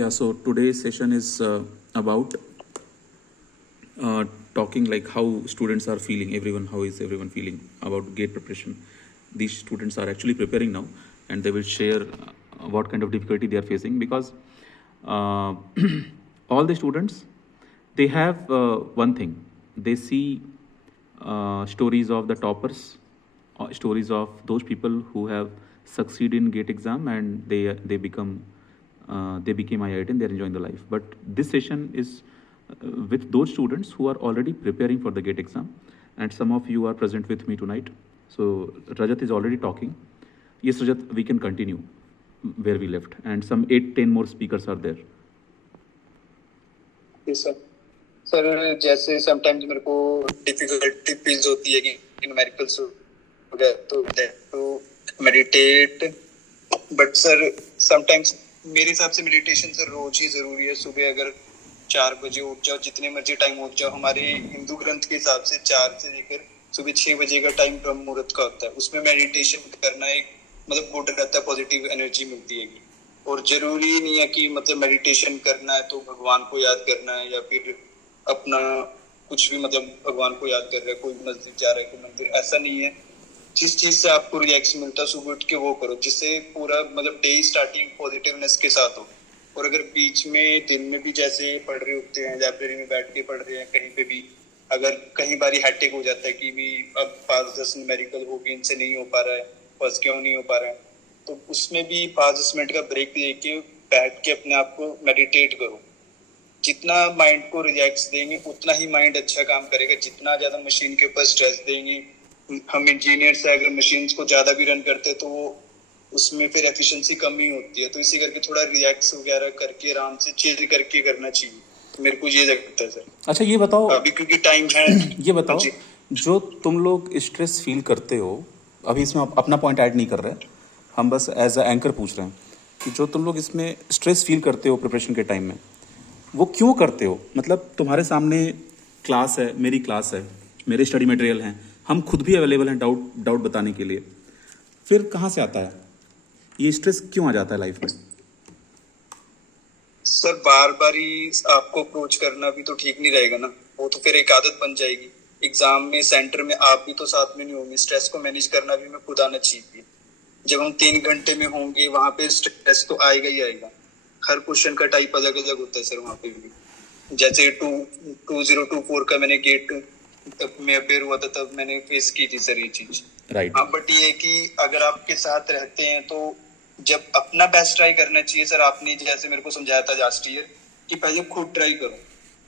Yeah, so today's session is about talking like how students are feeling, everyone, how is everyone feeling about GATE preparation. These students are actually preparing now and they will share what kind of difficulty they are facing because uh, all the students, they have one thing. They see stories of the toppers, stories of those people who have succeeded in GATE exam and they became IIT and they're enjoying the life. But this session is with those students who are already preparing for the GATE exam, and some of you are present with me tonight. So Rajat is already talking. Yes, Rajat, we can continue where we left, and some 8-10 more speakers are there. Yes, sir. Sir जैसे sometimes मेरे को difficulty feel होती है कि numericals हो गया तो meditate, but sir sometimes मेरे हिसाब से मेडिटेशन सर रोज ही जरूरी है। सुबह अगर 4 बजे उठ जाओ, जितने मर्जी टाइम उठ जाओ, हमारे हिंदू ग्रंथ के हिसाब से 4 से लेकर सुबह 6 बजे का टाइम ब्रह्म मुहूर्त का होता है। उसमें मेडिटेशन करना एक मतलब गुड रहता है, पॉजिटिव एनर्जी मिलती है। और जरूरी नहीं है कि मतलब मेडिटेशन करना है तो भगवान को याद करना है या फिर अपना कुछ भी मतलब भगवान को याद कर रहा है, कोई मस्जिद जा रहा है, कोई मंदिर, ऐसा नहीं है। जिस चीज से आपको रिएक्शन मिलता है सुबह उठ के वो करो, जिससे पूरा मतलब डे स्टार्टिंग पॉजिटिवनेस के साथ हो। और अगर बीच में दिन में भी जैसे पढ़ रहे होते हैं, लाइब्रेरी में बैठ के पढ़ रहे हैं, कहीं पे भी अगर कहीं बारी हैट्रिक हो जाता है कि भी अब 5-10 न्यूमेरिकल हो गए, इनसे नहीं हो पा रहा है, फर्स्ट क्यों नहीं हो पा रहा है, तो उसमें भी 5-10 मिनट का ब्रेक दे के बैठ के अपने आप को मेडिटेट करो। जितना माइंड को रिलैक्स देंगे उतना ही माइंड अच्छा काम करेगा। जितना ज्यादा मशीन के ऊपर स्ट्रेस देंगे, हम इंजीनियर्स है, अगर मशीन को ज्यादा भी रन करते हैं तो वो उसमें फिर एफिशिएंसी कम ही होती है। तो इसी करके थोड़ा रिलैक्स वगैरह करके आराम से चिल करके करना चाहिए। मेरे को ये लगता है सर। अच्छा, ये बताओ अभी क्योंकि टाइम है ये बताओ जो तुम लोग स्ट्रेस फील करते हो, अभी इसमें अपना पॉइंट ऐड नहीं कर रहे, हम बस एज अ एंकर पूछ रहे हैं कि जो तुम लोग इसमें स्ट्रेस फील करते हो प्रिपरेशन के टाइम में, वो क्यों करते हो? मतलब तुम्हारे सामने क्लास है, मेरी क्लास है, मेरे स्टडी मटेरियल हैं, हम खुद भी अवेलेबल हैं डाउट बताने के लिए, फिर कहाँ से आता है ये स्ट्रेस? क्यों आ जाता है लाइफ में? सर बार बार ही आपको अप्रोच करना भी तो ठीक नहीं रहेगा ना, वो तो फिर एक आदत बन जाएगी। एग्जाम में सेंटर में आप भी तो साथ में नहीं होंगे, स्ट्रेस को मैनेज करना भी मैं खुद आना चाहिए। जब हम 3 घंटे में होंगे वहां पे स्ट्रेस तो आएगा ही आएगा। हर क्वेश्चन का टाइप अलग अलग होता है सर वहाँ पे भी। जैसे 2024 का मैंने गेट में अपेयर हुआ था तब मैंने फेस की थी सर ये चीज। राइट। हाँ, बट ये कि अगर आपके साथ रहते हैं तो जब अपना बेस्ट ट्राई करना चाहिए सर। आपने जैसे मेरे को समझाया था लास्ट ईयर कि पहले खुद ट्राई करो,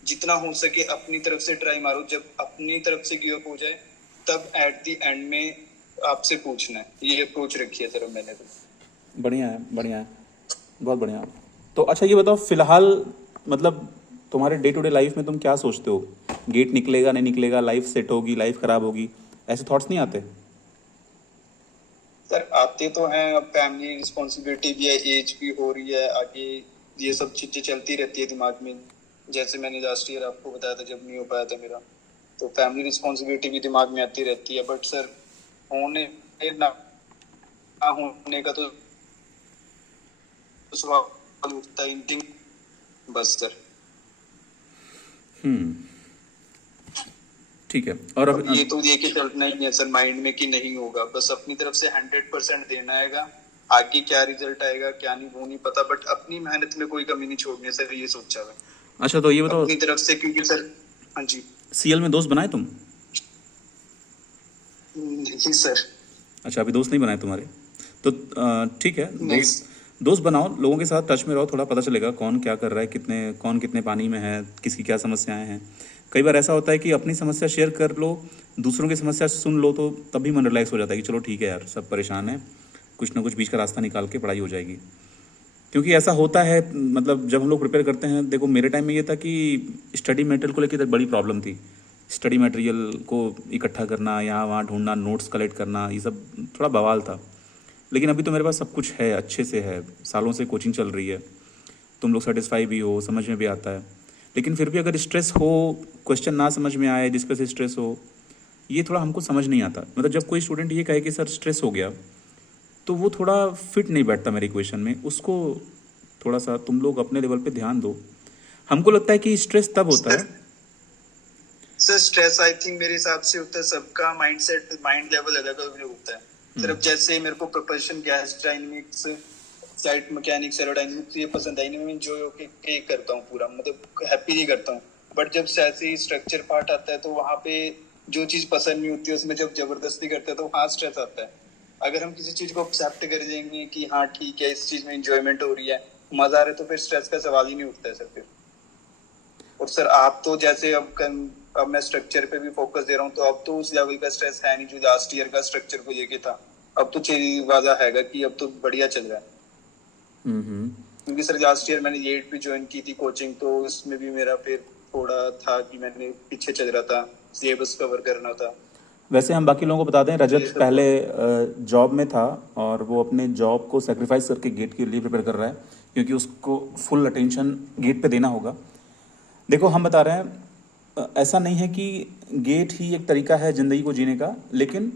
जितना हो सके अपनी तरफ से ट्राई मारो। जब अपनी तरफ से गिव अप हो जाए तब एट द एंड में आपसे पूछना है। ये अप्रोच रखी है सर मैंने तो। बढ़िया है, बढ़िया है, बहुत बढ़िया। तो अच्छा ये बताओ, फिलहाल मतलब तुम्हारे डे टू डे लाइफ में तुम क्या सोचते हो? गेट निकलेगा नहीं निकलेगा, लाइफ सेट होगी, लाइफ खराब होगी, ऐसे थॉट्स नहीं आते? सर आते तो हैं, अब फैमिली रिस्पॉन्सिबिलिटी भी है, एज भी हो रही है आगे, ये सब चीजें चलती रहती है दिमाग में। जैसे मैंने लास्ट ईयर आपको बताया था जब नहीं हो पाया था मेरा, तो फैमिली रिस्पॉन्सिबिलिटी भी दिमाग में आती रहती है। बट सर होने ना होने का तो सवाल उठता ही नहीं बस सर। ठीक है। और अब ये तो लेके चलना ही है सर माइंड में कि नहीं होगा, बस अपनी तरफ से 100% देना है। आगे क्या रिजल्ट आएगा क्या नहीं वो नहीं पता, बट अपनी मेहनत में कोई कमी नहीं छोड़नी है सर, ये सोचा है। अच्छा तो ये बताओ, अपनी तरफ से, क्योंकि सर हाँ जी। सीएल में दोस्त बनाए तुम? नहीं सर। अच्छा, अभी दोस्त नहीं बनाए तुम्हारे, तो ठीक है, दोस्त बनाओ, लोगों के साथ टच में रहो, थोड़ा पता चलेगा कौन क्या कर रहा है, कौन कितने पानी में है, किसकी क्या समस्याएं हैं। कई बार ऐसा होता है कि अपनी समस्या शेयर कर लो, दूसरों की समस्या सुन लो, तो तभी मन रिलैक्स हो जाता है कि चलो ठीक है यार, सब परेशान है, कुछ ना कुछ बीच का रास्ता निकाल के पढ़ाई हो जाएगी। क्योंकि ऐसा होता है, मतलब जब हम लोग प्रिपेयर करते हैं, देखो मेरे टाइम में ये था कि स्टडी मटेरियल को लेकर बड़ी प्रॉब्लम थी। स्टडी मटेरियल को इकट्ठा करना, यहाँ वहाँ ढूंढना, नोट्स कलेक्ट करना, ये सब थोड़ा बवाल था। लेकिन अभी तो मेरे पास सब कुछ है, अच्छे से है, सालों से कोचिंग चल रही है, तुम लोग सेटिस्फाई भी हो, समझ में भी आता है। लेकिन फिर भी अगर स्ट्रेस हो, क्वेश्चन ना समझ में आए, जिसका से स्ट्रेस हो, ये थोड़ा हमको समझ नहीं आता। मतलब जब कोई स्टूडेंट ये कहे कि सर स्ट्रेस हो गया, तो वो थोड़ा फिट नहीं बैठता मेरे इक्वेशन में, उसको थोड़ा सा तुम लोग अपने लेवल पे ध्यान दो। हमको लगता है कि स्ट्रेस तब होता है। सर स्ट्रेस आई थिंक मेरे हिसाब से होता है, सबका माइंडसेट माइंड लेवल अलग अलग होता है। सिर्फ जैसे मेरे को propulsion, gas dynamics, flight mechanics, aerodynamics ये पसंद है, इनमें एंजॉय होके करता हूँ पूरा, मतलब हैप्पीली करता हूँ। बट जब ऐसे ही स्ट्रक्चर पार्ट आता है तो वहाँ पे जो चीज पसंद नहीं होती है उसमें जब जबरदस्ती करते हैं तो वहाँ स्ट्रेस आता है। अगर हम किसी चीज को एक्सेप्ट कर देंगे कि हाँ ठीक है इस चीज में एंजॉयमेंट हो रही है, मजा आ रहा है, तो फिर स्ट्रेस का सवाल ही नहीं उठता है सर फिर। और सर आप तो जैसे अब मैं स्ट्रक्चर पे भी फोकस दे रहा हूँ, तो अब तो उस लेवल का स्ट्रेस है नहीं जो लास्ट ईयर का स्ट्रक्चर को लेके था। अब तो चीज वादा हैगा कि अब तो बढ़िया चल रहा है। क्योंकि सर लास्ट ईयर मैंने लेट भी ज्वाइन की थी कोचिंग, तो उसमें भी मेरा फिर थोड़ा था कि मैंने पीछे चल रहा था, सिलेबस कवर करना था। वैसे हम बाकी लोगों को बता दें, ये रजत सब पहले जॉब में था और वो अपने जॉब को सेक्रीफाइस करके गेट के लिए प्रिपेयर कर रहा है, क्योंकि उसको फुल अटेंशन गेट पे देना होगा। देखो हम बता रहे हैं, ऐसा नहीं है कि गेट ही एक तरीका है ज़िंदगी को जीने का, लेकिन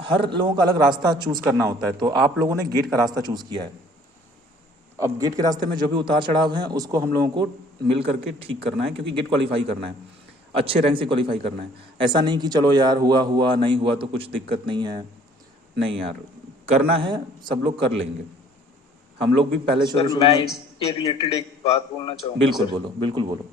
हर लोगों का अलग रास्ता चूज़ करना होता है। तो आप लोगों ने गेट का रास्ता चूज़ किया है। अब गेट के रास्ते में जो भी उतार चढ़ाव हैं उसको हम लोगों को मिल करके ठीक करना है, क्योंकि गेट क्वालिफाई करना है, अच्छे रैंक से क्वालिफाई करना है। ऐसा नहीं कि चलो यार हुआ हुआ, नहीं हुआ तो कुछ दिक्कत नहीं है। नहीं यार, करना है, सब लोग कर लेंगे। हम लोग भी पहले सर शुरू मैं में। इसके रिलेटेड एक बात बोलना चाहूंगा बिल्कुल सर। बोलो, बिल्कुल बोलो।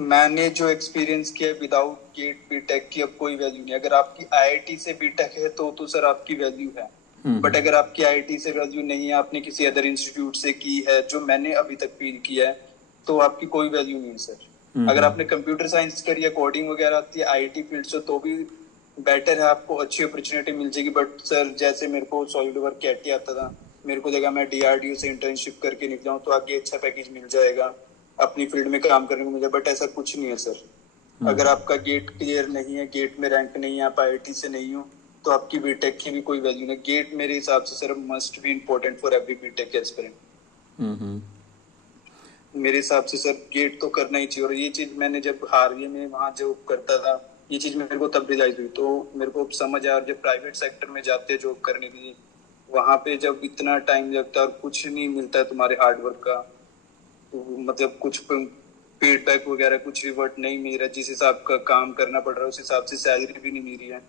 मैंने जो एक्सपीरियंस किया विदाउट गेट बीटेक की अब कोई वैल्यू नहीं। अगर आपकी आईआईटी से बीटेक है तो सर आपकी वैल्यू है। बट अगर आपकी आईआईटी से वैल्यू नहीं है, आपने किसी अदर इंस्टीट्यूट से की है, जो मैंने अभी तक फील किया है, तो आपकी कोई वैल्यू नहीं है सर। अगर आपने कंप्यूटर साइंस करी है, कोडिंग वगैरह आती है आईआईटी फील्ड से, तो भी बेटर है, आपको अच्छी अपॉर्चुनिटी मिल जाएगी। बट सर जैसे मेरे को सॉलिड वर्क कैटी आता था, मेरे को लगा मैं डीआरडीओ से इंटर्नशिप करके निकला हूँ तो आगे अच्छा पैकेज मिल जाएगा, अपनी फील्ड में काम करने को मिल जाए। बट ऐसा कुछ नहीं है सर। अगर आपका गेट क्लियर नहीं है, गेट में रैंक नहीं है, आप आईआईटी से नहीं हो, तो आपकी बीटेक की भी कोई वैल्यू नहीं। गेट मेरे हिसाब से sir must be important for every BTech aspirant. मेरे हिसाब से सर गेट तो करना ही चाहिए। और ये चीज मैंने जब हार्वे में वहां जॉब करता था, ये चीज मेरे को तब रियलाइज हुई, तो मेरे को समझ आया। और जब प्राइवेट सेक्टर में जाते हैं जॉब करने के लिए, वहां पे जब इतना टाइम लगता है और कुछ नहीं मिलता है तुम्हारे हार्डवर्क का, तो मतलब कुछ फीडबैक वगैरह कुछ रिवर्ट नहीं मिल रहा, जिस हिसाब का काम करना पड़ रहा है उस हिसाब से सैलरी भी नहीं मिल रही है,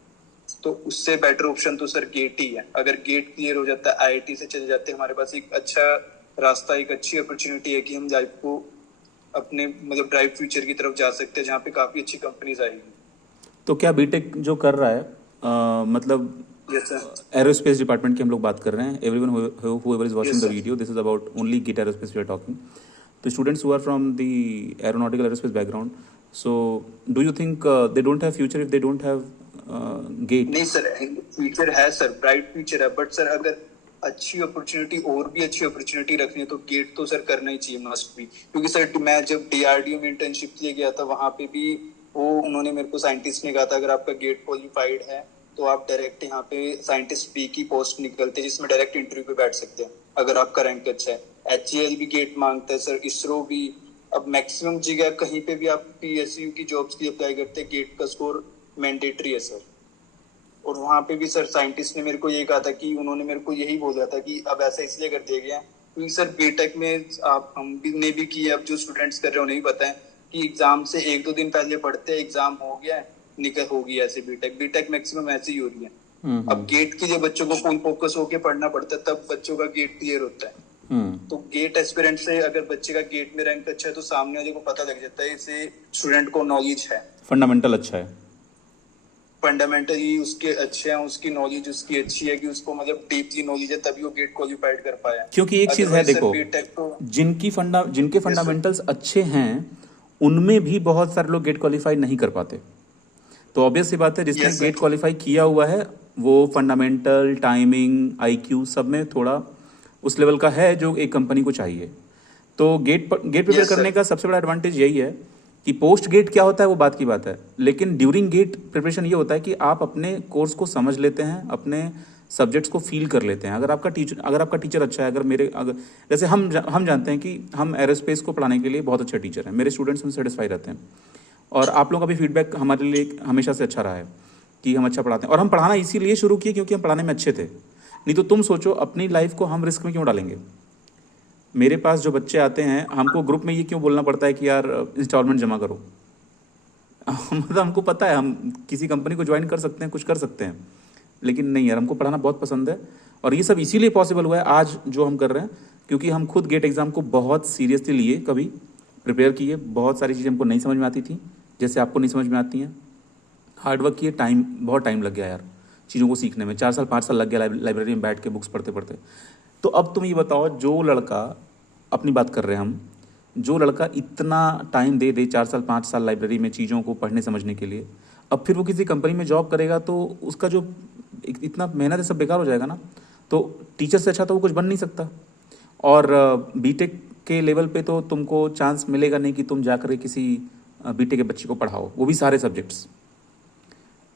तो उससे बेटर ऑप्शन तो सर गेट ही है। अगर गेट क्लियर हो जाता है, आईआईटी से चले जाते हैं, हमारे पास एक अच्छा रास्ता, एक अच्छी अपॉर्चुनिटी है कि हम लाइफ को अपने मतलब ब्राइट फ्यूचर की तरफ जा सकते हैं, जहाँ पे काफी अच्छी कंपनीज आएगी। तो क्या बीटेक जो कर रहा है, मतलब यस सर। एरोस्पेस डिपार्टमेंट की हम लोग बात कर रहे हैं। Everyone whoever is watching Yes, the sir. video, this is about only GIT aerospace we are talking. The students who are from the aeronautical aerospace background, so do you think they don't have future if they don't have GATE? नहीं sir, future है sir, bright future है। But sir अगर अच्छी opportunity और भी अच्छी opportunity रखनी है तो गेट तो सर करना ही चाहिए, मस्ट भी। क्योंकि सर मैं जब डीआरडीओ में इंटर्नशिप के लिए गया था, वहां पे भी वो उन्होंने मेरे को साइंटिस्ट ने कहा था अगर आपका गेट क्वालिफाइड है तो आप डायरेक्ट यहाँ पे साइंटिस्ट बी की पोस्ट निकलते हैं, जिसमें डायरेक्ट इंटरव्यू पे बैठ सकते हैं अगर आपका रैंक अच्छा है। एचएएल भी गेट मांगता है सर, इसरो भी। अब मैक्सिमम जगह कहीं पे भी आप पीएसयू की जॉब्स के लिए अप्लाई करते हैं, गेट का स्कोर मैंडेटरी है सर। और वहां पे भी सर साइंटिस्ट ने मेरे को ये कहा था कि उन्होंने मेरे को यही बोला था कि अब ऐसा इसलिए कर दिया गया क्योंकि सर बीटेक में आप हम भी ने भी किया, अब जो स्टूडेंट्स कर रहे हो उन्हें भी पता है कि एग्जाम से 1-2 दिन पहले पढ़ते हैं, एग्जाम हो गया निकल हो गई, ऐसे बीटेक मैक्सिमम ऐसे ही हो रही है। अब गेट के लिए बच्चों को फुल फोकस होकर पढ़ना पड़ता है, तब बच्चों का गेट क्लियर होता है। तो गेट एस्पिरेंट से अगर बच्चे का गेट में रैंक अच्छा है तो सामने वाले को पता लग जाता है इसे स्टूडेंट को नॉलेज है, फंडामेंटल अच्छा है, फंडामेंटली उसके अच्छे हैं, उसकी नॉलेज उसकी अच्छी है कि उसको मतलब डीपली नॉलेज है, तभी वो गेट क्वालिफाइड कर पाया। क्योंकि एक चीज है, देखो जिनके फंडामेंटल्स अच्छे हैं उनमें भी बहुत सारे लोग गेट क्वालिफाई नहीं कर पाते। तो ऑब्वियस सी बात है, जिसने गेट क्वालिफाई किया हुआ है वो फंडामेंटल, टाइमिंग, आईक्यू सब में थोड़ा उस लेवल का है जो एक कंपनी को चाहिए। तो गेट प्रिपेयर करने का सबसे बड़ा एडवांटेज यही है कि पोस्ट गेट क्या होता है वो बात की बात है, लेकिन ड्यूरिंग गेट प्रिपरेशन ये होता है कि आप अपने कोर्स को समझ लेते हैं, अपने सब्जेक्ट्स को फील कर लेते हैं। अगर आपका टीचर अच्छा है, अगर जैसे हम जानते हैं कि हम एरोस्पेस को पढ़ाने के लिए बहुत अच्छे टीचर हैं, मेरे स्टूडेंट्स उनसे सेटिस्फाई रहते हैं, और आप लोगों का भी फीडबैक हमारे लिए हमेशा से अच्छा रहा है कि हम अच्छा पढ़ाते हैं। और हम पढ़ाना इसीलिए शुरू किए क्योंकि हम पढ़ाने में अच्छे थे। नहीं तो तुम सोचो अपनी लाइफ को हम रिस्क में क्यों डालेंगे। मेरे पास जो बच्चे आते हैं, हमको ग्रुप में ये क्यों बोलना पड़ता है कि यार इंस्टॉलमेंट जमा करो। मतलब हमको पता है हम किसी कंपनी को ज्वाइन कर सकते हैं, कुछ कर सकते हैं, लेकिन नहीं यार, हमको पढ़ाना बहुत पसंद है। और ये सब इसीलिए पॉसिबल हुआ है आज जो हम कर रहे हैं, क्योंकि हम खुद गेट एग्ज़ाम को बहुत सीरियसली लिए, कभी प्रिपेयर किए, बहुत सारी चीज़ें हमको नहीं समझ में आती थी, जैसे आपको नहीं समझ में आती हैं। हार्डवर्क किए, बहुत टाइम लग गया यार चीज़ों को सीखने में। 4 साल 5 साल लग गया लाइब्रेरी में बैठ के बुक्स पढ़ते पढ़ते। तो अब तुम ये बताओ, जो लड़का, अपनी बात कर रहे हैं हम, जो लड़का इतना टाइम दे 4 साल 5 साल लाइब्रेरी में चीज़ों को पढ़ने समझने के लिए, अब फिर वो किसी कंपनी में जॉब करेगा तो उसका जो इतना मेहनत है सब बेकार हो जाएगा ना। तो टीचर से अच्छा तो वो कुछ बन नहीं सकता। और बीटेक के लेवल पे तो तुमको चांस मिलेगा नहीं कि तुम जाकर किसी बीटेक के बच्चे को पढ़ाओ, वो भी सारे सब्जेक्ट्स।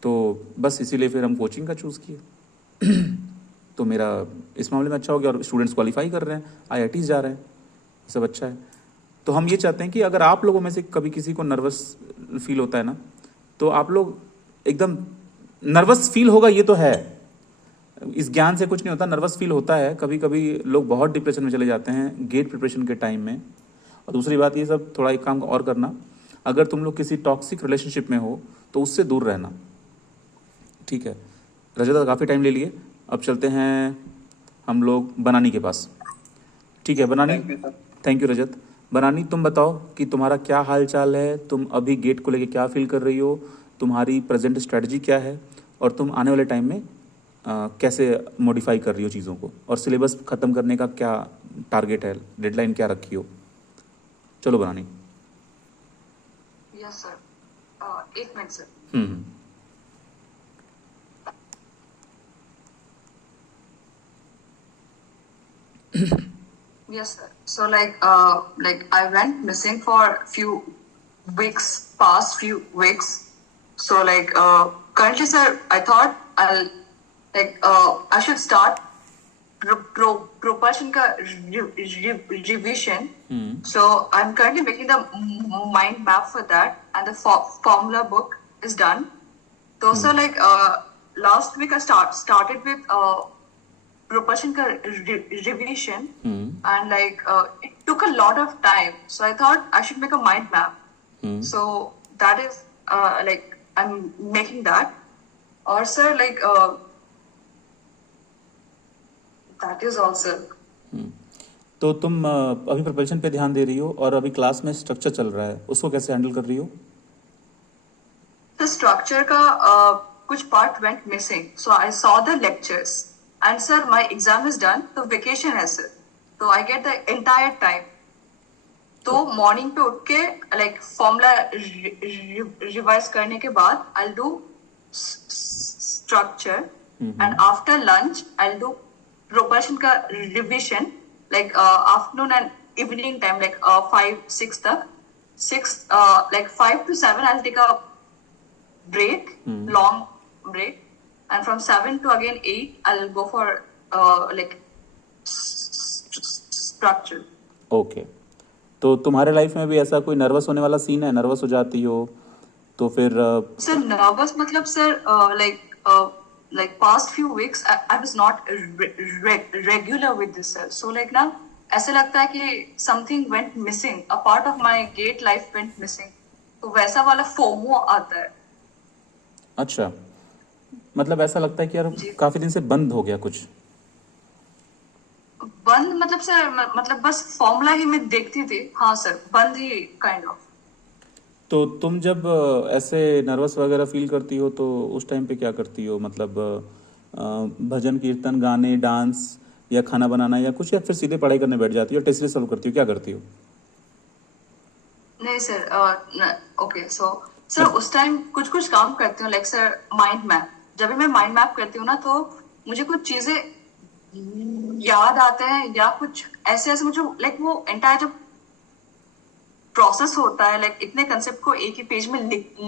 तो बस इसीलिए फिर हम कोचिंग का चूज़ किए। तो मेरा इस मामले में अच्छा हो गया, और स्टूडेंट्स क्वालिफाई कर रहे हैं, आईआईटीज़ जा रहे हैं, सब अच्छा है। तो हम ये चाहते हैं कि अगर आप लोगों में से कभी किसी को नर्वस फील होता है ना, तो आप लोग एकदम, नर्वस फील होगा ये तो है, इस ज्ञान से कुछ नहीं होता, नर्वस फील होता है। कभी कभी लोग बहुत डिप्रेशन में चले जाते हैं गेट प्रिपरेशन के टाइम में। और दूसरी बात ये सब, थोड़ा एक काम और करना, अगर तुम लोग किसी टॉक्सिक रिलेशनशिप में हो तो उससे दूर रहना, ठीक है। रजत, काफ़ी टाइम ले लिए, अब चलते हैं हम लोग बनानी के पास, ठीक है। Banani, thank you sir. Thank you Rajat. Banani, तुम बताओ कि तुम्हारा क्या हाल चाल है, तुम अभी गेट को लेके क्या फील कर रही हो, तुम्हारी प्रेजेंट स्ट्रेटजी क्या है, और तुम आने वाले टाइम में कैसे मॉडिफाई कर रही हो चीज़ों को, और सिलेबस ख़त्म करने का क्या टारगेट है, डेडलाइन क्या रखी हो। चलो बनानी। यस सर, एक minute sir. Hmm. Yes, sir. So like I went missing for few weeks, past few weeks. So currently, sir, I thought I should start propulsion ka revision. So I'm currently making the mind map for that, and the formula book is done. So sir, last week I started with propulsion ka revision, and it took a lot of time, so I thought I should make a mind map. So that is I'm making that. Or sir, that is also. तो तुम अभी preparation पे ध्यान दे रही हो, और अभी class में स्ट्रक्चर चल रहा है, उसको कैसे हैंडल कर रही हो? The structure का कुछ part went missing, so I saw the lectures. And sir, my exam is done, तो vacation है sir, so I get the entire time. तो morning पे उठ के formula revise करने के बाद I'll do structure, and after lunch I'll do propulsion का revision, afternoon and evening time 5-6 तक. 5 to 7 I'll take a break, long break. And from 7 to again 8, I'll go for structure. Okay. तो तुम्हारे life में भी ऐसा कोई nervous होने वाला सीन है, नर्वस हो जाती हो तो फिर? सर नर्वस मतलब sir past few weeks I was not regular with this sir. So ना ऐसे लगता है कि something went missing, a part of my gate life went missing. तो वैसा वाला FOMO आता है। अच्छा, मतलब ऐसा लगता है कि यार काफी दिन से बंद हो गया कुछ। बंद मतलब सर, मतलब बस फॉर्मूला ही मैं देखती थी। हाँ सर, बंद ही काइंड ऑफ। तो तुम जब ऐसे नर्वस वगैरह फील करती हो तो उस टाइम पे क्या करती हो? मतलब भजन कीर्तन, गाने, डांस, या खाना बनाना, या कुछ, या फिर सीधे पढ़ाई करने बैठ जाती हो, टेस्ट सॉल्व करती हो, क्या करती हो? नहीं सर, ओके सो सर उस टाइम कुछ काम करती हूँ, सर माइंड मैप। जब भी मैं माइंड मैप करती हूँ ना, तो मुझे कुछ चीजें याद आते हैं, या कुछ ऐसे मुझे वो एंटायर जो प्रोसेस होता है, इतने कंसेप्ट को एक ही पेज में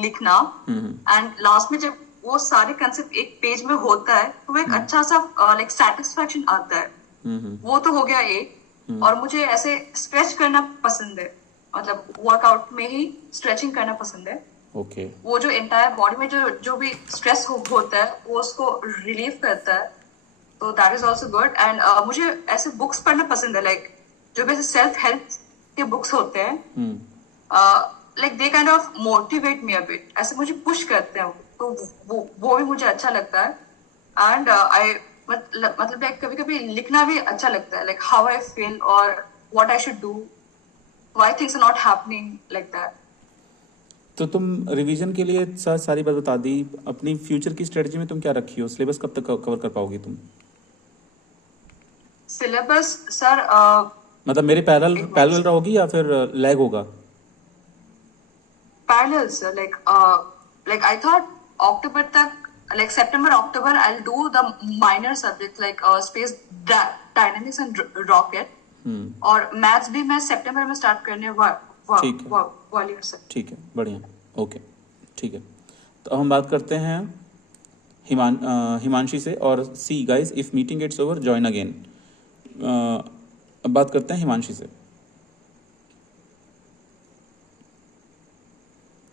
लिखना, एंड लास्ट में जब वो सारे कंसेप्ट एक पेज में होता है तो एक अच्छा सा सेटिस्फैक्शन आता है। वो तो हो गया एक। और मुझे ऐसे स्ट्रेच करना पसंद है, मतलब वर्कआउट में ही स्ट्रेचिंग करना पसंद है। ओके। वो जो एंटायर बॉडी में जो भी स्ट्रेस होता है वो उसको रिलीव करता है, तो that is also good. And मुझे ऐसे बुक्स पढ़ना पसंद है, जो भी सेल्फ हेल्प के बुक्स होते हैं, like they kind of motivate me a bit, ऐसे मुझे पुश करते हैं, तो वो भी मुझे अच्छा लगता है। एंड आई मतलब लाइक कभी कभी लिखना भी अच्छा लगता है, लाइक हाउ आई फील और what I should do, why things are not happening like that. तो तुम रिवीजन के लिए सारी बात बता दी। अपनी फ्यूचर की स्ट्रेटजी में तुम क्या रखी हो? सिलेबस कब तक कवर कर पाओगी तुम? सिलेबस सर मतलब मेरे पैरेलल एक मिनट पैरेलल रहोगी या फिर लैग होगा? parallel sir, like I thought October तक, like September October I'll do the minor subjects like space dynamics and rocket, और मैथ्स भी मैं सितंबर में स्टार्ट करने ठीक है। वाली हूँ सर। ठीक है, बढ़िया, ओके, ठीक है। तो अब हम बात करते हैं हिमांशी से। और see guys, if meeting gets over join again. अब बात करते हैं हिमांशी से।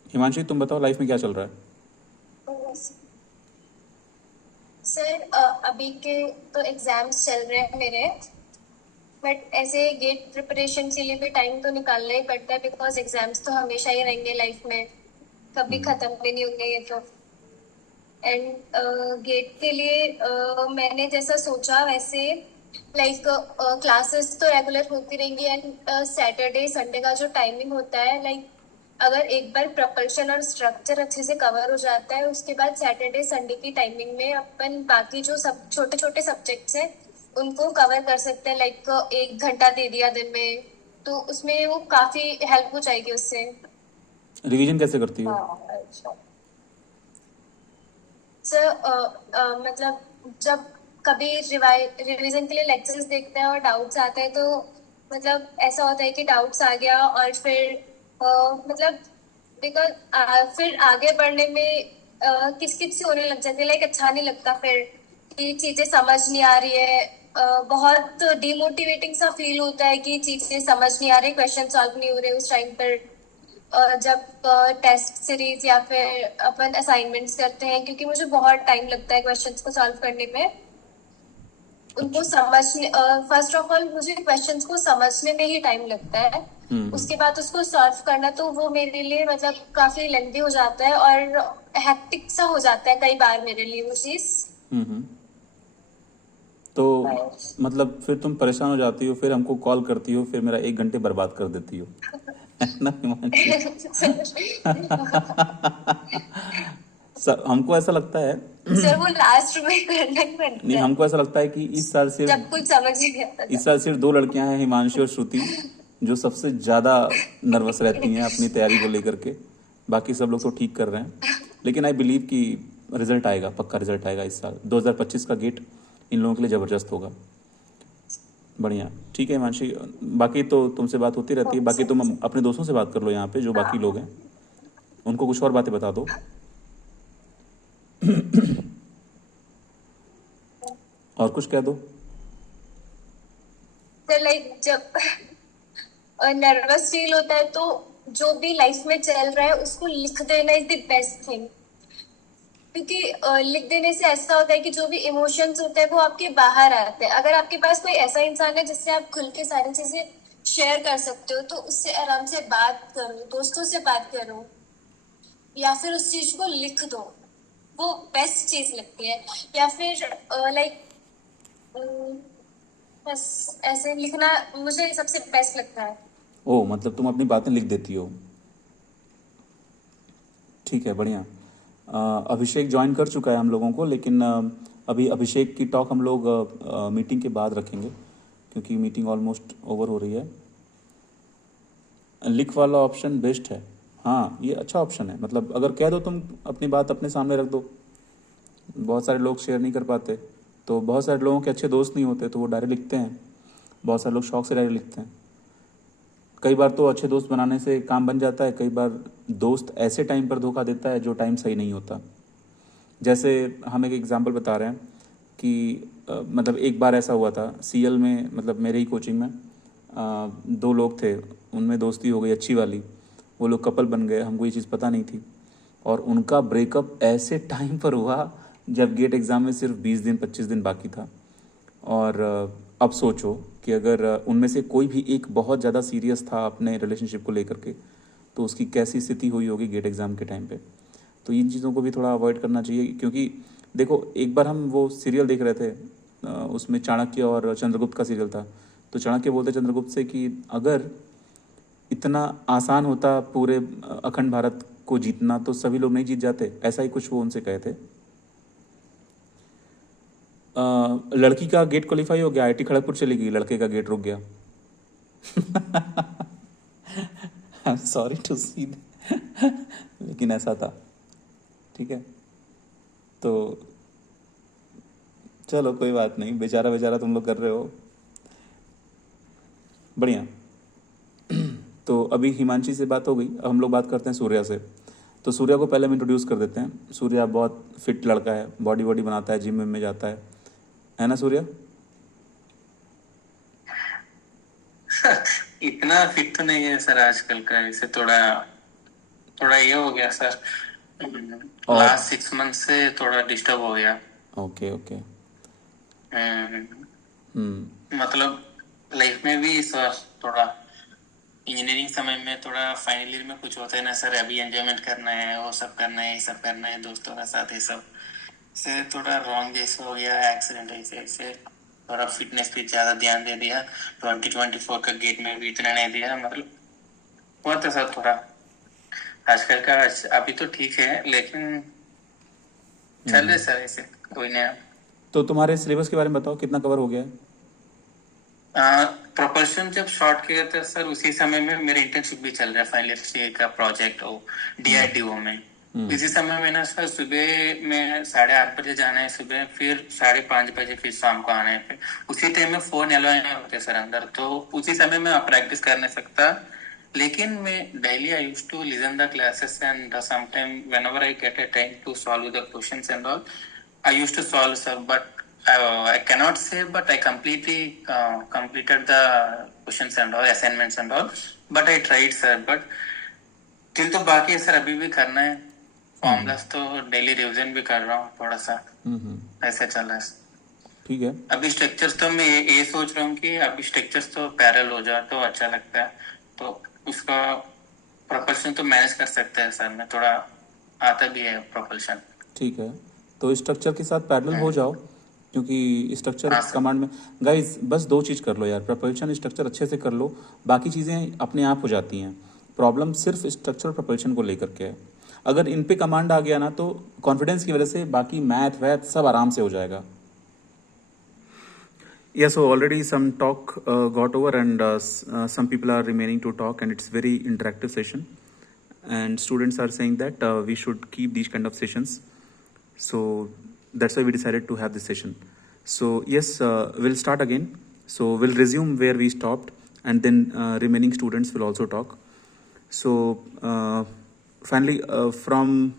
हिमांशी, तुम बताओ लाइफ में क्या चल रहा है? सर अभी के तो एग्जाम्स चल रहे हैं मेरे, बट ऐसे गेट प्रिपरेशन के लिए भी टाइम तो निकालना ही पड़ता है, बिकॉज एग्जाम्स तो हमेशा ही रहेंगे लाइफ में, कभी खत्म भी नहीं होंगे ये तो। एंड गेट के लिए मैंने जैसा सोचा वैसे लाइक क्लासेस तो रेगुलर होती रहेंगी, एंड सैटरडे संडे का जो टाइमिंग होता है, लाइक अगर एक बार प्रपल्शन और स्ट्रक्चर अच्छे से कवर हो जाता है, उसके बाद सैटरडे संडे की टाइमिंग में अपन बाकी जो सब छोटे छोटे सब्जेक्ट्स हैं उनको कवर कर सकते हैं, लाइक 1 घंटा दे दिया दिन में, तो उसमें वो काफी हेल्प हो जाएगी उससे। रिवीजन कैसे करती हो? अच्छा सर मतलब जब कभी रिवीजन के लिए लेक्चर्स देखते हैं और डाउट्स आते हैं, तो मतलब ऐसा होता है कि डाउट्स आ गया और फिर मतलब बिकॉज फिर आगे बढ़ने में किच किच सी होने लग जाती है, लाइक अच्छा नहीं लगता फिर कि चीजें समझ नहीं आ रही है, बहुत डिमोटिवेटिंग सा फील होता है कि चीजें समझ नहीं आ रही, क्वेश्चन सॉल्व नहीं हो रहे उस टाइम पर जब टेस्ट सीरीज या फिर अपन असाइनमेंट्स करते हैं, क्योंकि मुझे बहुत टाइम लगता है क्वेश्चंस को सॉल्व करने में, उनको समझने। फर्स्ट ऑफ ऑल मुझे क्वेश्चंस को समझने में ही टाइम लगता है, उसके बाद उसको सॉल्व करना तो वो मेरे लिए मतलब काफी लेंथी हो जाता है और हेक्टिक सा हो जाता है कई बार मेरे लिए वो चीज। तो मतलब फिर तुम परेशान हो जाती हो, फिर हमको कॉल करती हो, फिर मेरा 1 घंटे बर्बाद कर देती हो, है ना हिमांशी? हमको ऐसा लगता है सर वो लास्ट में करना ही पड़ता नहीं, है, हमको ऐसा लगता है कि इस साल सिर्फ जब कुछ समझ नहीं आता इस साल सिर्फ 2 लड़कियां हैं, हिमांशी और श्रुति, जो सबसे ज्यादा नर्वस रहती हैं अपनी तैयारी को लेकर के। बाकी सब लोग तो ठीक कर रहे हैं, लेकिन आई बिलीव कि रिजल्ट आएगा, पक्का रिजल्ट आएगा इस साल। 2025 का गेट इन लोगों के लिए ज़बरदस्त होगा। बढ़िया, ठीक है हिमांशी, बाकी तो तुमसे बात होती रहती है, बाकी तुम अपने दोस्तों से बात कर लो यहाँ पे, जो बाकी लोग हैं उनको कुछ और बातें बता दो। और कुछ कह दो। लाइक जब नर्वस फील होता है तो जो भी लाइफ में चल रहा है उसको लिख देना इज द बेस्ट थिंग, क्योंकि लिख देने से ऐसा होता है कि जो भी इमोशंस होते हैं वो आपके बाहर आते हैं। अगर आपके पास कोई ऐसा इंसान है जिससे आप खुल के सारी चीजें शेयर कर सकते हो, तो उससे आराम से बात करो, दोस्तों से बात करो, या फिर उस चीज को लिख दो, वो बेस्ट चीज लगती है। या फिर लाइक बस ऐसे लिखना मुझे सबसे बेस्ट लगता है। ओ, मतलब तुम अपनी बातें लिख देती हो, ठीक है, बढ़िया। अभिषेक ज्वाइन कर चुका है हम लोगों को, लेकिन अभी अभिषेक की टॉक हम लोग मीटिंग के बाद रखेंगे, क्योंकि मीटिंग ऑलमोस्ट ओवर हो रही है। लिख वाला ऑप्शन बेस्ट है, हाँ ये अच्छा ऑप्शन है। मतलब अगर कह दो तुम अपनी बात अपने सामने रख दो, बहुत सारे लोग शेयर नहीं कर पाते, तो बहुत सारे लोगों के अच्छे दोस्त नहीं होते तो वो डायरेक्ट लिखते हैं, बहुत सारे लोग शौक से डायरेक्ट लिखते हैं। कई बार तो अच्छे दोस्त बनाने से काम बन जाता है, कई बार दोस्त ऐसे टाइम पर धोखा देता है जो टाइम सही नहीं होता। जैसे हम एक एग्जांपल बता रहे हैं कि मतलब एक बार ऐसा हुआ था सीएल में, मतलब मेरे ही कोचिंग में 2 लोग थे, उनमें दोस्ती हो गई अच्छी वाली, वो लोग कपल बन गए, हमको ये चीज़ पता नहीं थी, और उनका ब्रेकअप ऐसे टाइम पर हुआ जब गेट एग्ज़ाम में सिर्फ 20 दिन 25 दिन बाकी था। और अब सोचो कि अगर उनमें से कोई भी एक बहुत ज़्यादा सीरियस था अपने रिलेशनशिप को लेकर के, तो उसकी कैसी स्थिति हुई होगी गेट एग्ज़ाम के टाइम पे। तो इन चीज़ों को भी थोड़ा अवॉइड करना चाहिए, क्योंकि देखो एक बार हम वो सीरियल देख रहे थे, उसमें चाणक्य और चंद्रगुप्त का सीरियल था। तो चाणक्य बोलते चंद्रगुप्त से कि अगर इतना आसान होता पूरे अखंड भारत को जीतना तो सभी लोग नहीं जीत जाते, ऐसा ही कुछ वो उनसे कहे थे। लड़की का गेट क्वालिफाई हो गया, आईआईटी खड़गपुर चली गई, लड़के का गेट रुक गया। आई एम सॉरी टू सी, लेकिन ऐसा था। ठीक है, तो चलो कोई बात नहीं, बेचारा बेचारा तुम लोग कर रहे हो, बढ़िया। तो अभी हिमांशी से बात हो गई, अब हम लोग बात करते हैं सूर्या से। तो सूर्या को पहले हम इंट्रोड्यूस कर देते हैं। सूर्या बहुत फिट लड़का है, बॉडी बॉडी बनाता है, जिम में जाता है ना सूर्या? इतना फिट तो नहीं है सर आजकल का, इसे थोड़ा थोड़ा ये हो गया सर, लास्ट 6 मंथ से थोड़ा डिस्टर्ब हो गया। Okay okay. मतलब लाइफ में भी सर थोड़ा इंजीनियरिंग समय में थोड़ा फाइनल ईयर में कुछ होता है ना सर, अभी एंजॉयमेंट करना है, वो सब करना है, ये सब करना है दोस्तों के साथ, ये सब से थोड़ा रॉन्ग जैसा हो गया, एक्सीडेंट ऐसे थोड़ा फिटनेस पे ज्यादा ध्यान दे दिया। 2024 का गेट में भी इतना नहीं दिया, मतलब हुआ था सर थोड़ा आजकल का। अभी तो ठीक है लेकिन चल रहे सर ऐसे, कोई नहीं। तो तुम्हारे सिलेबस के बारे में बताओ, कितना कवर हो गया है? प्रोपल्शन जब शॉर्ट किया था सर, उसी समय में मेरे इंटर्नशिप भी चल रहा है, फाइनल ईयर का प्रोजेक्ट हो DRDO में। इसी समय में ना सर सुबह में 8:30 बजे जाना है सुबह, फिर 5:30 बजे फिर शाम को आना है। फिर उसी टाइम में फोन अलाउ नहीं होते सर अंदर, तो उसी समय में आप प्रैक्टिस कर नहीं सकता। लेकिन मैं daily I used to listen the classes and sometime whenever I get a time to solve the questions and all, I used to solve sir. But I cannot say, but I completely completed the questions and all, assignments and all. But I tried, sir. But still तो बाकी है sir, अभी भी करना है। Formulas तो daily revision भी कर रहा हूँ थोड़ा सा, ऐसे चल रहा है। ठीक है। अभी स्ट्रक्चर्स तो मैं ये सोच रहा हूँ कि अभी स्ट्रक्चर्स तो पैरेलल हो जाए तो अच्छा लगता है, तो उसका प्रोपल्शन तो मैनेज कर सकते हैं सर, मैं थोड़ा आता भी है प्रोपल्शन। ठीक है, तो स्ट्रक्चर के साथ पैरेलल हो जाओ, क्योंकि स्ट्रक्चर कमांड में गाइस बस 2 चीज़ कर लो यार, प्रपल्शन स्ट्रक्चर अच्छे से कर लो, बाकी चीज़ें अपने आप हो जाती हैं। प्रॉब्लम सिर्फ स्ट्रक्चर प्रपल्शन को लेकर के है। अगर इन पे कमांड आ गया ना तो कॉन्फिडेंस की वजह से बाकी मैथ वैथ सब आराम से हो जाएगा। Yes, so already some talk got over and some people are remaining to talk and it's very interactive session and students are saying that we should keep these kind of sessions. So that's why we decided to have this session. So yes, we'll start again. So we'll resume where we stopped and then remaining students will also talk. So finally from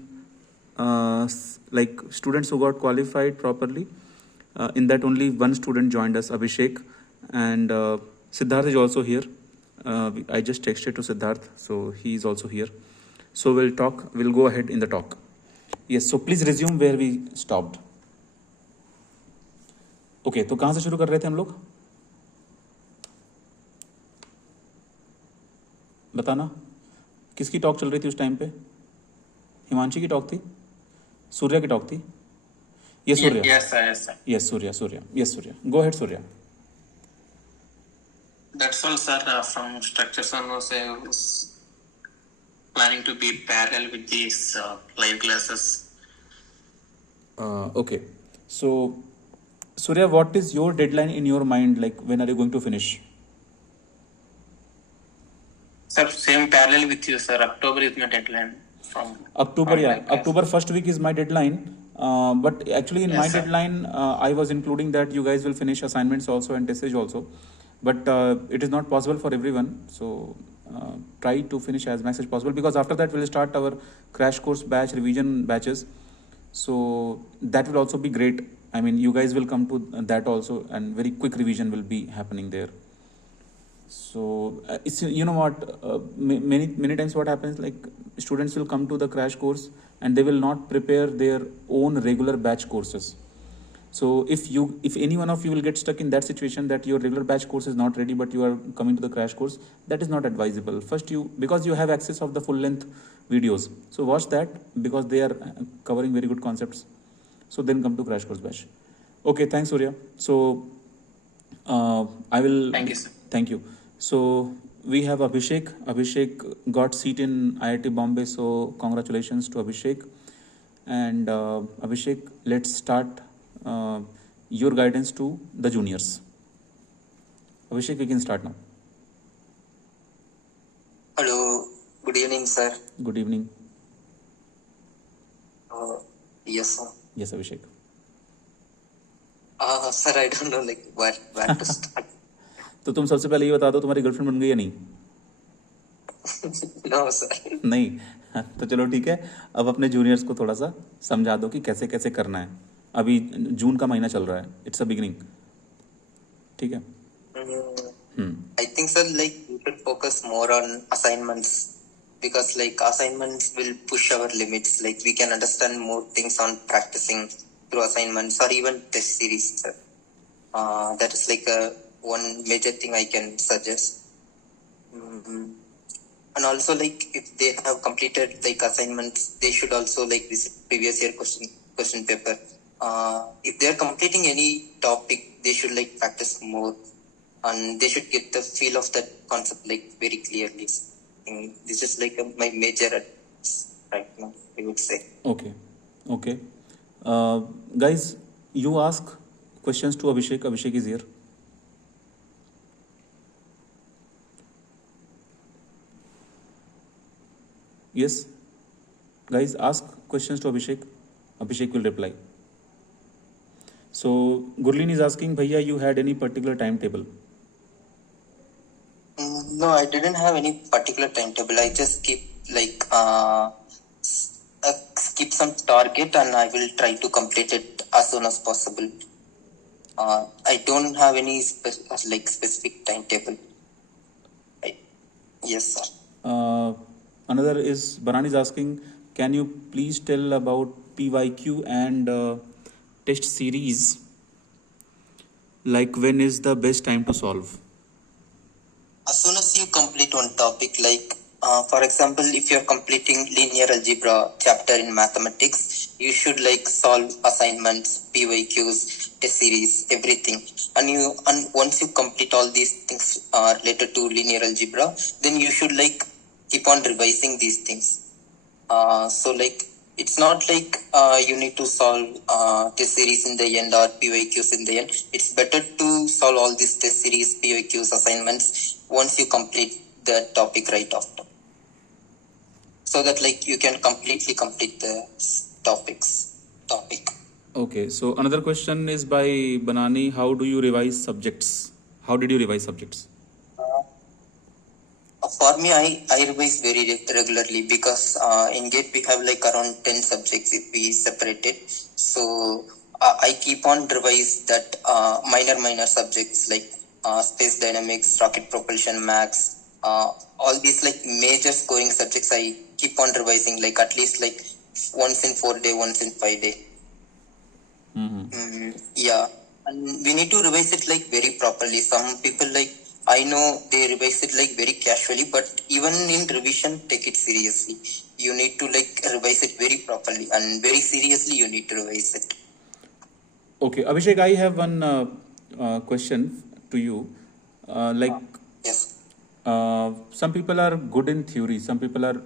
like students who got qualified properly, in that only one student joined us, Abhishek, and Siddharth is also here. I just texted to Siddharth, so he is also here. So we'll talk, we'll go ahead in the talk. Yes, so please resume where we stopped. Okay, तो कहाँ से शुरू कर रहे थे हम लोग? बताना, किसकी टॉक चल रही थी उस टाइम पे? हिमांशी की टॉक थी? सूर्या की टॉक थी? Yes, Surya. Yes, sir. Yes, sir. Yes, Surya. Yes, Surya. Go ahead, Surya. That's all, sir. From structures and also I was planning to be parallel with these live classes. Okay. So, Surya, what is your deadline in your mind? Like, when are you going to finish? Sir, same parallel with you, sir. October is my deadline. From October, yeah. live class. October first week is my deadline. But actually in Yes, my sir. deadline, I was including that you guys will finish assignments also and testage also. But it is not possible for everyone. So try to finish as much as possible because after that we'll start our crash course batch, revision batches. So that will also be great. I mean, you guys will come to that also and very quick revision will be happening there. So it's, you know what, many times what happens, like students will come to the crash course and they will not prepare their own regular batch courses. So if any one of you will get stuck in that situation that your regular batch course is not ready but you are coming to the crash course, that is not advisable. First, because you have access of the full length videos, so watch that because they are covering very good concepts. So then come to crash course batch. Okay, thanks Surya. So I will Thank you, sir. thank you. So we have Abhishek got seat in IIT Bombay, so congratulations to Abhishek. And Abhishek, let's start your guidance to the juniors. Abhishek, we can start now. Hello, good evening, sir. Good evening. Yes, sir. Yes, Abhishek. Sir, I don't know like where to start. तो तुम सबसे पहले ये बता दो तुम्हारी girlfriend बन गई या नहीं? No, sir. नहीं? तो चलो ठीक है, अब अपने जूनियर्स को थोड़ा सा समझा दो कि कैसे कैसे करना है. अभी जून का महीना चल रहा है, इट्स अ बिगिनिंग. ठीक है? I think, sir, like we should focus more on assignments because like assignments will push our limits. Like we can understand more things on practicing through assignments or even test series, sir. That is like one major thing I can suggest. And also like if they have completed like assignments, they should also like visit previous year question paper. If they are completing any topic, they should like practice more and they should get the feel of that concept like very clearly. And this is like my major advice right now, I would say. Okay. Okay. Guys, you ask questions to Abhishek. Abhishek is here. Yes. Guys, ask questions to Abhishek. Abhishek will reply. So, Gurleen is asking, Bhaiya, you had any particular timetable? No, I didn't have any particular timetable. I just keep like keep some target and I will try to complete it as soon as possible. I don't have any specific timetable. Yes, sir. Another is Baran is asking, can you please tell about PYQ and test series? Like when is the best time to solve? As soon as you complete one topic, like for example, if you're completing linear algebra chapter in mathematics, you should like solve assignments, PYQs, test series, everything. And once you complete all these things related to linear algebra, then you should like keep on revising these things. So like it's not like you need to solve test series in the end or PYQs in the end. It's better to solve all these test series, PYQs, assignments once you complete the topic right after. So that like you can completely complete the topic. Okay, so another question is by Banani. How do you revise subjects? How did you revise subjects? For me, I revise very regularly because in GATE we have like around 10 subjects if we separate it. So I keep on revise that minor subjects like space dynamics, rocket propulsion, maths, all these like major scoring subjects I keep on revising like at least like once in 4 days, once in 5 days. Yeah, and we need to revise it like very properly. Some people like I know they revise it like very casually, but even in revision, take it seriously. You need to like revise it very properly and very seriously. You need to revise it. Okay, Abhishek, I have one question to you. Yes. Some people are good in theory, some people are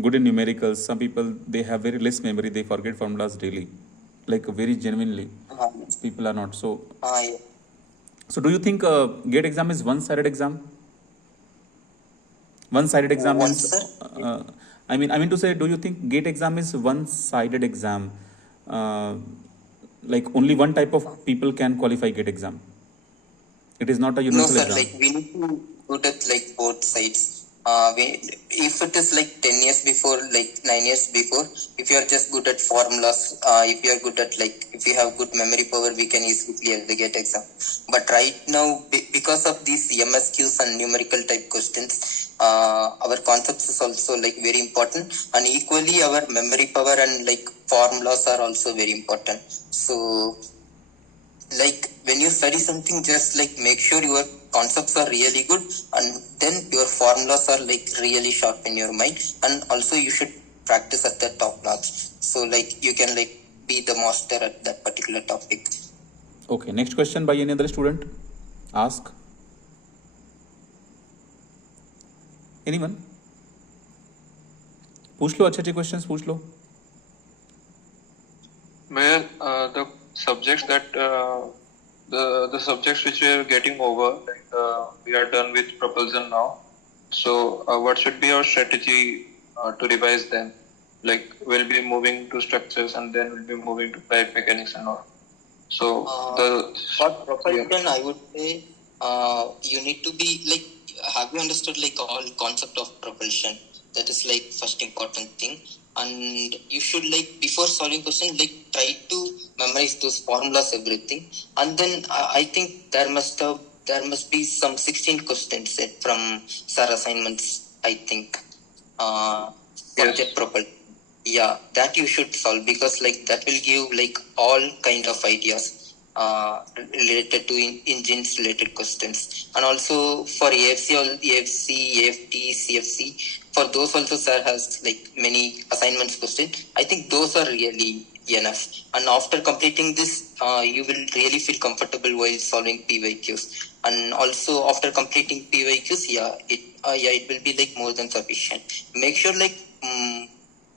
good in numericals, some people they have very less memory, they forget formulas daily, like very genuinely. People are not. So, Yeah. so do you think GATE exam is one-sided exam? One-sided exam means. I mean to say, do you think GATE exam is one-sided exam? Like only one type of people can qualify GATE exam. It is not a universal No, sir. exam. Like we need to put it like both sides. If it is like 10 years before, like 9 years before, if you are just good at formulas, if you are good at like, if you have good memory power, we can easily clear the GATE exam. But right now, because of these MSQs and numerical type questions, our concepts is also like very important, and equally our memory power and like formulas are also very important. So like when you study something, just like make sure your concepts are really good, and then your formulas are like really sharp in your mind, and also you should practice at the top notch, so like you can like be the master at that particular topic. Okay, next question by any other student? Ask. Anyone? पूछ लो, अच्छे अच्छे questions पूछ लो. Well, the subjects that the subjects which we are getting over, like we are done with propulsion now. So, what should be our strategy to revise them? Like, we'll be moving to structures and then we'll be moving to flight mechanics and all. So, For propulsion, I would say you need to be like, have you understood like all concept of propulsion? That is like first important thing, and you should like before solving question like try to memorize those formulas, everything, and then I think there must be some 16 questions set from sir assignments, I think, for Yes. jet propulsion. Yeah, that you should solve, because like that will give like all kind of ideas related to engines related questions. And also for AFC, AFT, CFC, for those also sir has like many assignments question. I think those are really enough, and after completing this you will really feel comfortable while solving PYQs. And also after completing PYQs, it will be like more than sufficient. Make sure like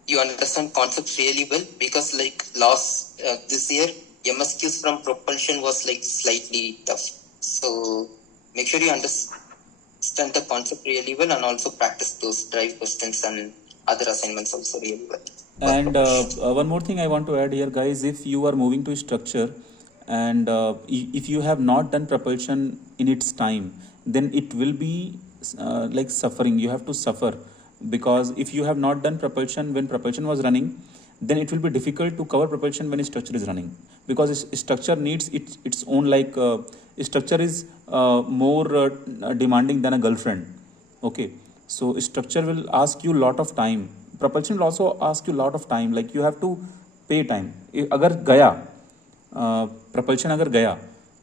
you understand concepts really well, because like last this year MSQs from propulsion was like slightly tough, so make sure you understand the concept really well, and also practice those drive questions and other assignments also really well. And one more thing I want to add here, guys, if you are moving to structure and if you have not done propulsion in its time, then it will be like suffering. You have to suffer, because if you have not done propulsion when propulsion was running, then it will be difficult to cover propulsion when structure is running, because structure needs its own like structure is more demanding than a girlfriend. Okay, so structure will ask you lot of time. Propulsion will also ask you lot of time, like you have to pay time. अगर गया propulsion अगर गया,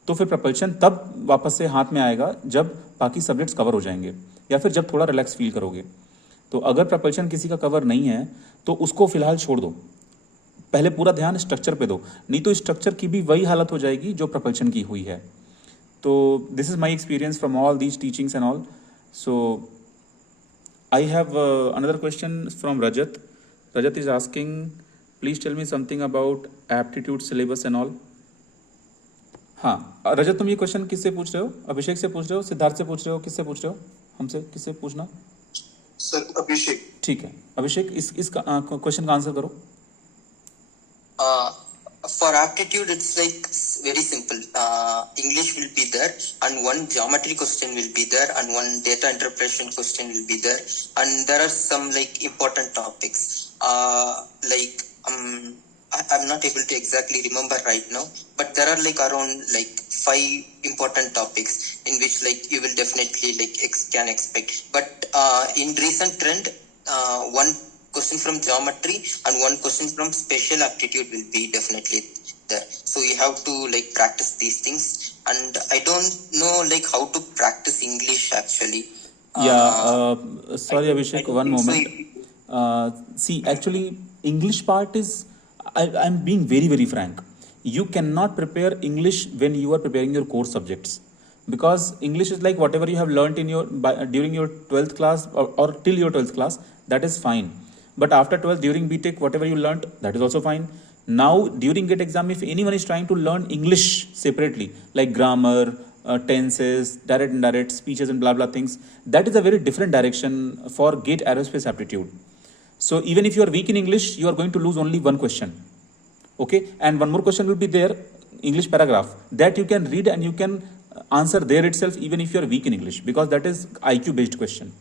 तो फिर propulsion तब वापस से हाथ में आएगा जब बाकी सब्जेक्ट्स कवर हो जाएंगे, या फिर जब थोड़ा रिलैक्स फील करोगे. तो अगर प्रपल्शन किसी का कवर नहीं है तो उसको फिलहाल छोड़ दो, पहले पूरा ध्यान स्ट्रक्चर पे दो, नहीं तो स्ट्रक्चर की भी वही हालत हो जाएगी जो प्रपल्शन की हुई है. तो this is my experience from all these teachings and all. So I have another question from Rajat. Rajat is asking, please tell me something about aptitude syllabus and all. हाँ रजत, तुम ये क्वेश्चन किससे पूछ रहे हो? अभिषेक से पूछ रहे हो, सिद्धार्थ से पूछ रहे हो, किससे पूछ रहे हो? हमसे किससे पूछना? सर अभिषेक. ठीक है अभिषेक, इस क्वेश्चन का आंसर करो. For aptitude, it's like very simple. English will be there, and one geometry question will be there, and one data interpretation question will be there, and there are some like important topics. Like I'm not able to exactly remember right now, but there are like around like 5 important topics in which like you will definitely like can expect. But in recent trend, one question from geometry and one question from special aptitude will be definitely there. So you have to like practice these things, and I don't know like how to practice English actually. Sorry Abhishek, one moment. See, actually English part is, I'm being very very frank. You cannot prepare English when you are preparing your core subjects, because English is like whatever you have learnt in your during your 12th class or till your 12th class, that is fine. But after 12th, during BTech, whatever you learnt, that is also fine. Now during GATE exam, if anyone is trying to learn English separately, like grammar, tenses, direct and indirect speeches and blah blah things, that is a very different direction for GATE aerospace aptitude. So even if you are weak in English, you are going to lose only one question. Okay, and one more question will be there, English paragraph, that you can read and you can answer there itself, even if you are weak in English, because that is IQ based question.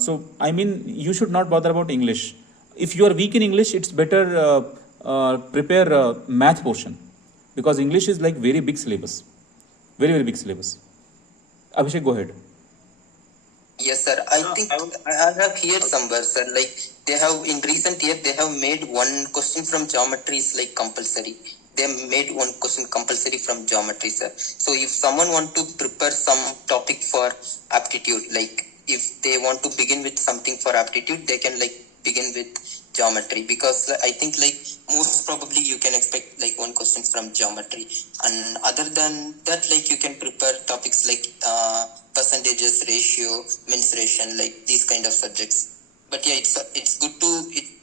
So I mean, you should not bother about English. If you are weak in English, it's better prepare math portion, because English is like very big syllabus, very very big syllabus. Abhishek, go ahead. Yes sir, I think I have here somewhere sir, like they have in recent year they have made one question from geometry is like compulsory. they made one question compulsory from geometry, sir. So if someone want to prepare some topic for aptitude, like if they want to begin with something for aptitude, they can like begin with geometry, because I think like most probably you can expect like one question from geometry, and other than that like you can prepare topics like percentages, ratio, mensuration, like these kind of subjects. But yeah, it's good to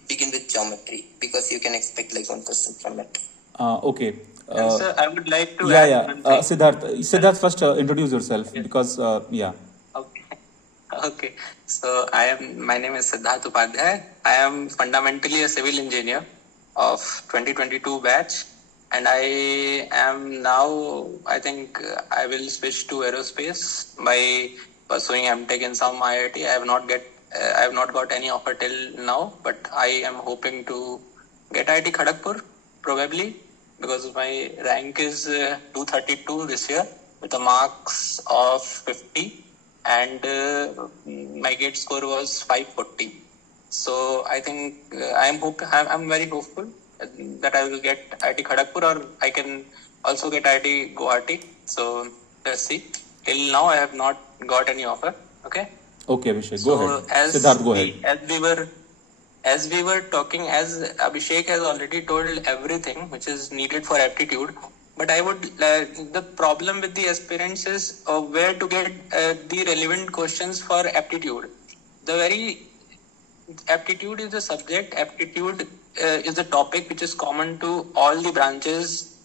begin with geometry because you can expect like one question from it. Okay. And sir, I would like to Yeah, add yeah. one thing. Siddharth, first introduce yourself because, yeah. Okay. Okay. So my name is Siddharth Upadhyay. I am fundamentally a civil engineer of 2022 batch, and I am now, I think I will switch to aerospace by pursuing MTech in some IIT. I have not got any offer till now, but I am hoping to get IIT Kharagpur probably, because my rank is 232 this year with a marks of 50, and my gate score was 540. So I think I'm very hopeful that I will get IIT Kharagpur, or I can also get IIT Guwahati. So let's see. Till now I have not got any offer. Okay. Okay, Abhishek, So go ahead. Siddharth, go ahead. As we were talking, as Abhishek has already told everything which is needed for aptitude, but I would the problem with the aspirants is where to get the relevant questions for aptitude. Aptitude is the subject. Aptitude is the topic which is common to all the branches.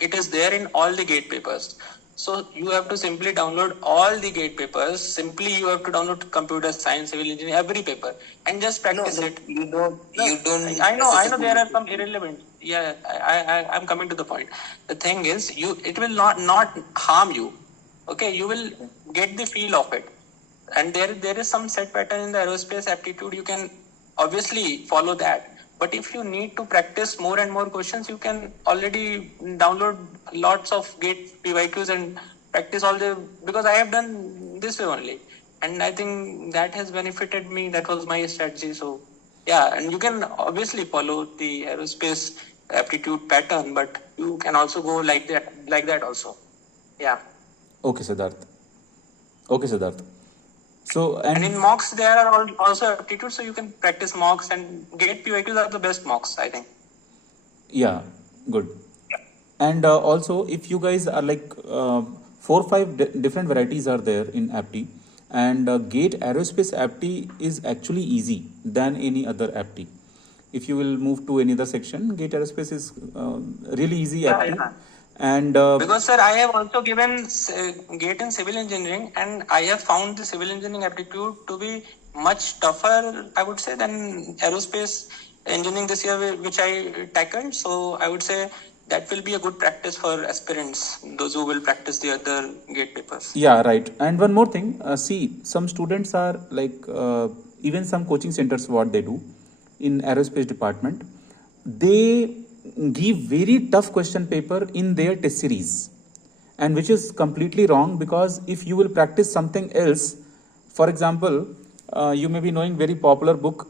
It is there in all the gate papers. So you have to simply download all the gate papers. Simply you have to download computer science, civil engineering, every paper, and just practice it. You don't. I know there are some irrelevant. Yeah, I'm coming to the point. The thing is, it will not harm you. Okay, you will get the feel of it. And there is some set pattern in the aerospace aptitude. You can obviously follow that. But if you need to practice more and more questions, you can already download lots of gate PYQs and practice because I have done this way only. And I think that has benefited me. That was my strategy. So yeah, and you can obviously follow the aerospace aptitude pattern, but you can also go like that also. Yeah. Okay, Siddharth. So, And in mocks, there are also aptitudes, so you can practice mocks, and gate PYQs are the best mocks, I think. yeah, good. And also, if you guys are like 4 or 5 different varieties are there in apti, and gate aerospace apti is actually easy than any other apti. If you will move to any other section, gate aerospace is really easy apti. Yeah. And Because sir, I have also given gate in civil engineering, and I have found the civil engineering aptitude to be much tougher, I would say, than aerospace engineering this year, which I tackled. So I would say that will be a good practice for aspirants, those who will practice the other gate papers. yeah, right. And one more thing, see, some students are like, even some coaching centers, what they do in aerospace department, they give very tough question paper in their test series, and which is completely wrong, because if you will practice something else, for example, you may be knowing very popular book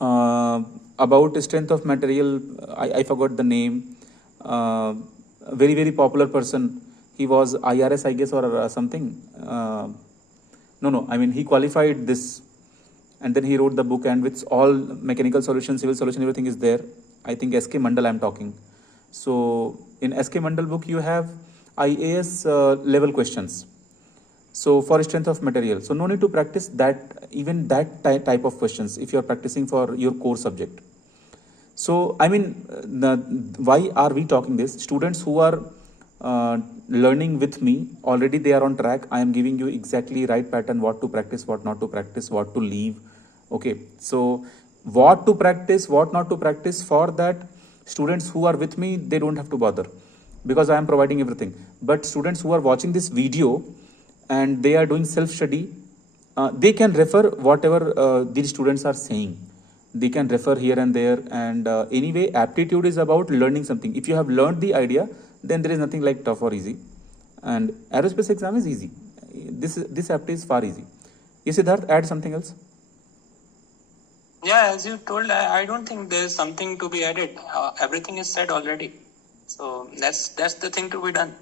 about strength of material. I forgot the name. Very, very popular person. He was IRS, I guess, or something. No, I mean, he qualified this, and then he wrote the book, and with all mechanical solution, civil solution, everything is there. I think SK Mandal I'm talking. So in SK Mandal book, you have IAS level questions. So for strength of material. So no need to practice even that type of questions if you are practicing for your core subject. So, I mean, why are we talking this? Students who are learning with me, already they are on track. I am giving you exactly right pattern, what to practice, what not to practice, what to leave. Okay, so what to practice, what not to practice, for that students who are with me, they don't have to bother, because I am providing everything. But students who are watching this video and they are doing self-study, they can refer whatever these students are saying. They can refer here and there, and anyway, aptitude is about learning something. If you have learned the idea, then there is nothing like tough or easy. And aerospace exam is easy. This apti is far easy. Yes, Siddharth, add something else. Yeah, as you told, I don't think there's something to be added. Everything is said already. So that's the thing to be done.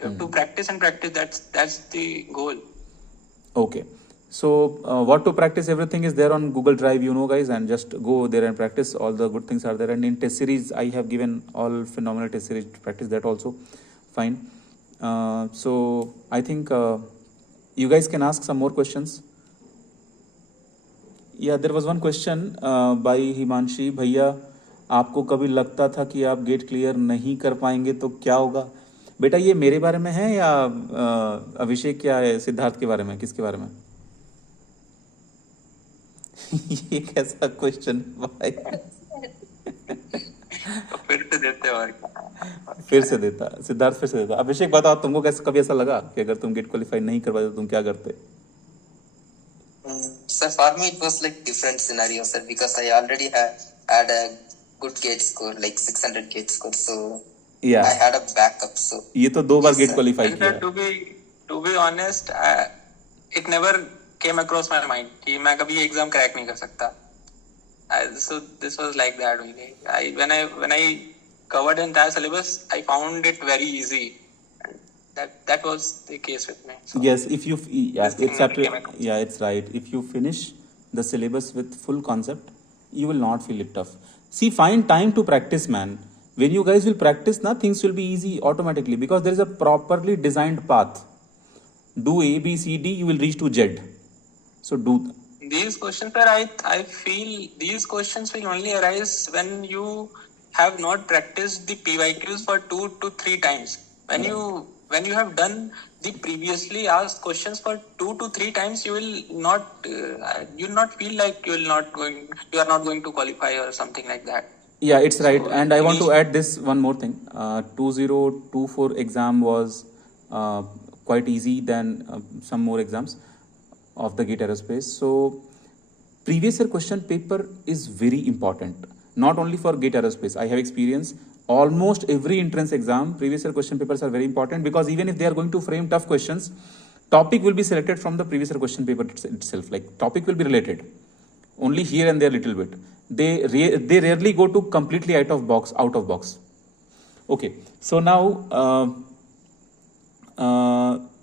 You have to practice and practice. That's the goal. Okay. So what to practice, everything is there on Google Drive, guys, and just go there and practice. All the good things are there, and in test series I have given all phenomenal test series to practice that also. Fine. So I think you guys can ask some more questions. Yeah, there was one question by Himanshi. भैया, आपको कभी लगता था कि आप get clear नहीं कर पाएंगे तो क्या होगा? बेटा, ये मेरे बारे में है या अभिषेक या सिद्धार्थ के बारे में, किसके बारे में? ये कैसा क्वेश्चन भाई? तो फिर से देते और क्या? फिर से देता सिद्धार्थ, फिर से देता अभिषेक। बताओ, तुमको कैसे कभी ऐसा लगा कि अगर तुम गेट क्वालिफाई नहीं कर पाते तो तुम क्या करते? Sir, for me it was like different scenario, sir, because I already had a good gate score, like 600 gate score, so Yeah. I had a backup. So ये तो 2 बार Yes, GATE sir. Qualify And किया sir, to be honest, it never came across my mind कि मैं कभी exam crack नहीं कर सकता. So this was like that only. When I covered the entire syllabus, I found it very easy. That was the case with me. So Yes, if you this thing it's never up to, came across. yeah, it's right. If you finish the syllabus with full concept, you will not feel it tough. See, find time to practice, man. When you guys will practice, na, things will be easy automatically because there is a properly designed path. Do A, B, C, D, you will reach to Z. So do. These questions, sir, I feel these questions will only arise when you have not practiced the PYQs for 2 to 3 times. When you have done the previously asked questions for 2 to 3 times, you will not feel like you are not going to qualify or something like that. Yeah, it's right. So, And I want to initially- add this one more thing. 2024 exam was quite easy than some more exams of the GATE Aerospace. So previous year question paper is very important. Not only for GATE Aerospace. I have experience. Almost every entrance exam, previous year question papers are very important because even if they are going to frame tough questions, topic will be selected from the previous year question paper itself. Like topic will be related. Only here and there little bit. They rarely go to completely out of box. Okay, so now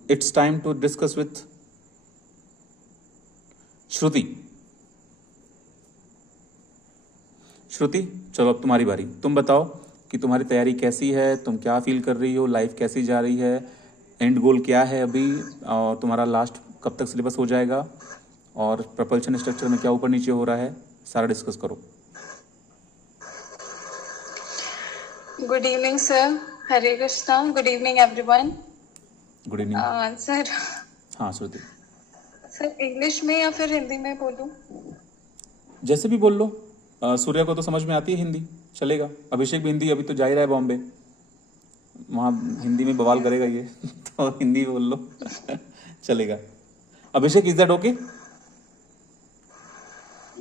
it's time to discuss with श्रुति. श्रुति, चलो अब तुम्हारी बारी. तुम बताओ कि तुम्हारी तैयारी कैसी है, तुम क्या फील कर रही हो, लाइफ कैसी जा रही है, एंड गोल क्या है अभी, और तुम्हारा लास्ट कब तक सिलेबस हो जाएगा, और प्रपल्शन स्ट्रक्चर में क्या ऊपर नीचे हो रहा है, सारा डिस्कस करो. Good evening, sir. Hare Krishna. Good evening, everyone. Good evening. Sir हाँ श्रुति, सर इंग्लिश में या फिर हिंदी में बोलूं? जैसे भी बोल लो. सूर्या को तो समझ में आती है हिंदी, चलेगा. अभिषेक भी हिंदी, अभी तो जा ही रहा है बॉम्बे, वहाँ हिंदी में बवाल करेगा ये. तो हिंदी बोल लो. चलेगा. Abhishek, is that okay?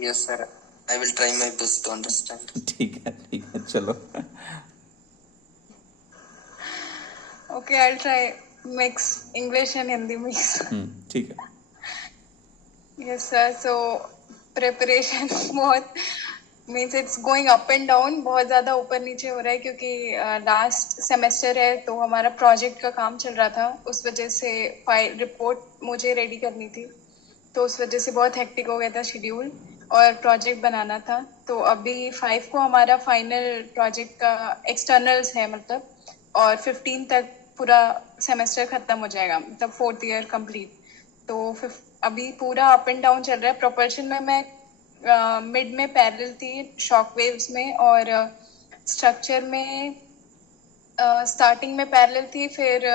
yes, sir. I will try my best to understand. ठीक है, चलो. Okay, I'll try mix English and Hindi mix. ठीक है. Yes, sir. So preparation बहुत means it's going up and down, बहुत ज़्यादा ऊपर नीचे हो रहा है क्योंकि लास्ट सेमेस्टर है तो हमारा प्रोजेक्ट का काम चल रहा था. उस वजह से फाइल रिपोर्ट मुझे रेडी करनी थी, तो उस वजह से बहुत हेक्टिक हो गया था शेड्यूल, और प्रोजेक्ट बनाना था. तो अभी 5 को हमारा फाइनल प्रोजेक्ट का एक्सटर्नल्स है मतलब, और 15 तक पूरा सेमेस्टर खत्म हो जाएगा, मतलब 4th ईयर कंप्लीट. तो अभी पूरा अप एंड डाउन चल रहा है. प्रोपल्शन में मैं मिड में पैरेलल थी शॉक वेव्स में, और स्ट्रक्चर में स्टार्टिंग में पैरेलल थी, फिर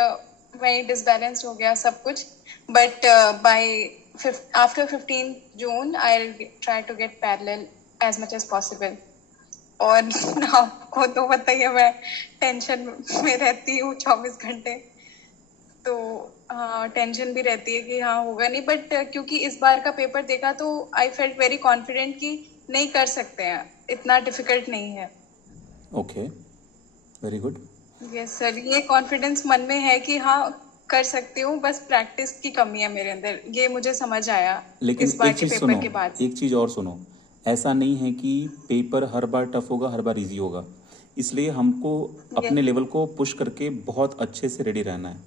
वही डिसबैलेंस हो गया सब कुछ. But by after 15 June I will try to get parallel as much as possible. और आपको तो बताइए मैं टेंशन में रहती हूँ 24 घंटे, तो टेंशन भी रहती है कि हाँ होगा नहीं. बट क्योंकि इस बार का पेपर देखा तो आई फेल्ट वेरी कॉन्फिडेंट कि नहीं कर सकते हैं, इतना डिफिकल्ट नहीं है. Okay, very good. Yes sir, ये कॉन्फिडेंस मन में है कि हाँ कर सकती हूँ, बस प्रैक्टिस की कमी है मेरे अंदर, ये मुझे समझ आया लेकिन इस बार एक के चीज पेपर सुनो, के बाद. एक चीज और सुनो. ऐसा नहीं है कि पेपर हर बार टफ होगा, हर बार इजी होगा. इसलिए हमको अपने लेवल को पुश करके बहुत अच्छे से रेडी रहना है।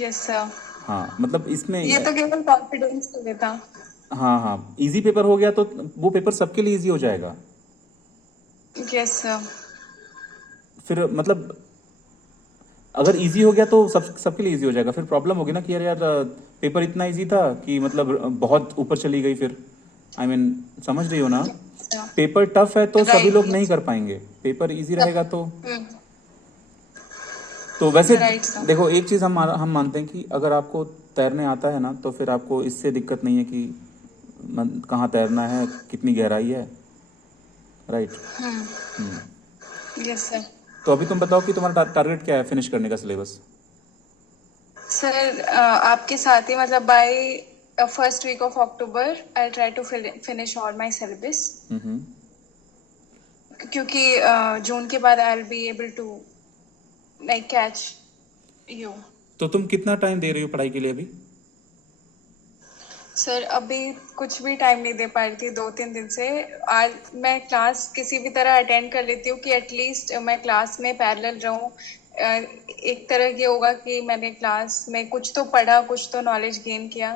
Yes sir. हाँ मतलब इसमें ये तो केवल कॉन्फिडेंस के लिए था। हाँ हाँ, इजी पेपर हो गया तो वो पेपर सबके लिए इजी हो जाएगा। Yes sir. फिर मतलब अगर इजी हो गया तो सबके लिए इजी हो जाएगा। फिर प्रॉब्लम होगी ना कि यार पेपर इतना इजी था कि मतलब बहुत ऊपर चली गई। फिर आई मीन समझ रही हो ना, पेपर टफ है तो सभी लोग नहीं कर पाएंगे। पेपर इजी रहेगा तो वैसे देखो एक चीज हम मानते हैं कि अगर आपको तैरने आता है ना तो फिर आपको इससे दिक्कत नहीं है कि कहाँ तैरना है, कितनी गहराई है, राइट। Yes sir. तो अभी तुम बताओ कि तुम्हारा टारगेट क्या है फिनिश करने का सिलेबस? सर आपके साथ ही मतलब by first week of October I try to finish all my syllabus, क्योंकि जून के बाद I will be able to like catch you. तो तुम कितना टाइम दे रही हो पढ़ाई के लिए अभी? सर अभी कुछ भी टाइम नहीं दे पा रही थी 2-3 दिन से। आज मैं क्लास किसी भी तरह अटेंड कर लेती हूँ कि एटलीस्ट मैं क्लास में पैरेलल रहूँ। एक तरह ये होगा कि मैंने क्लास में कुछ तो पढ़ा, कुछ तो नॉलेज गेन किया,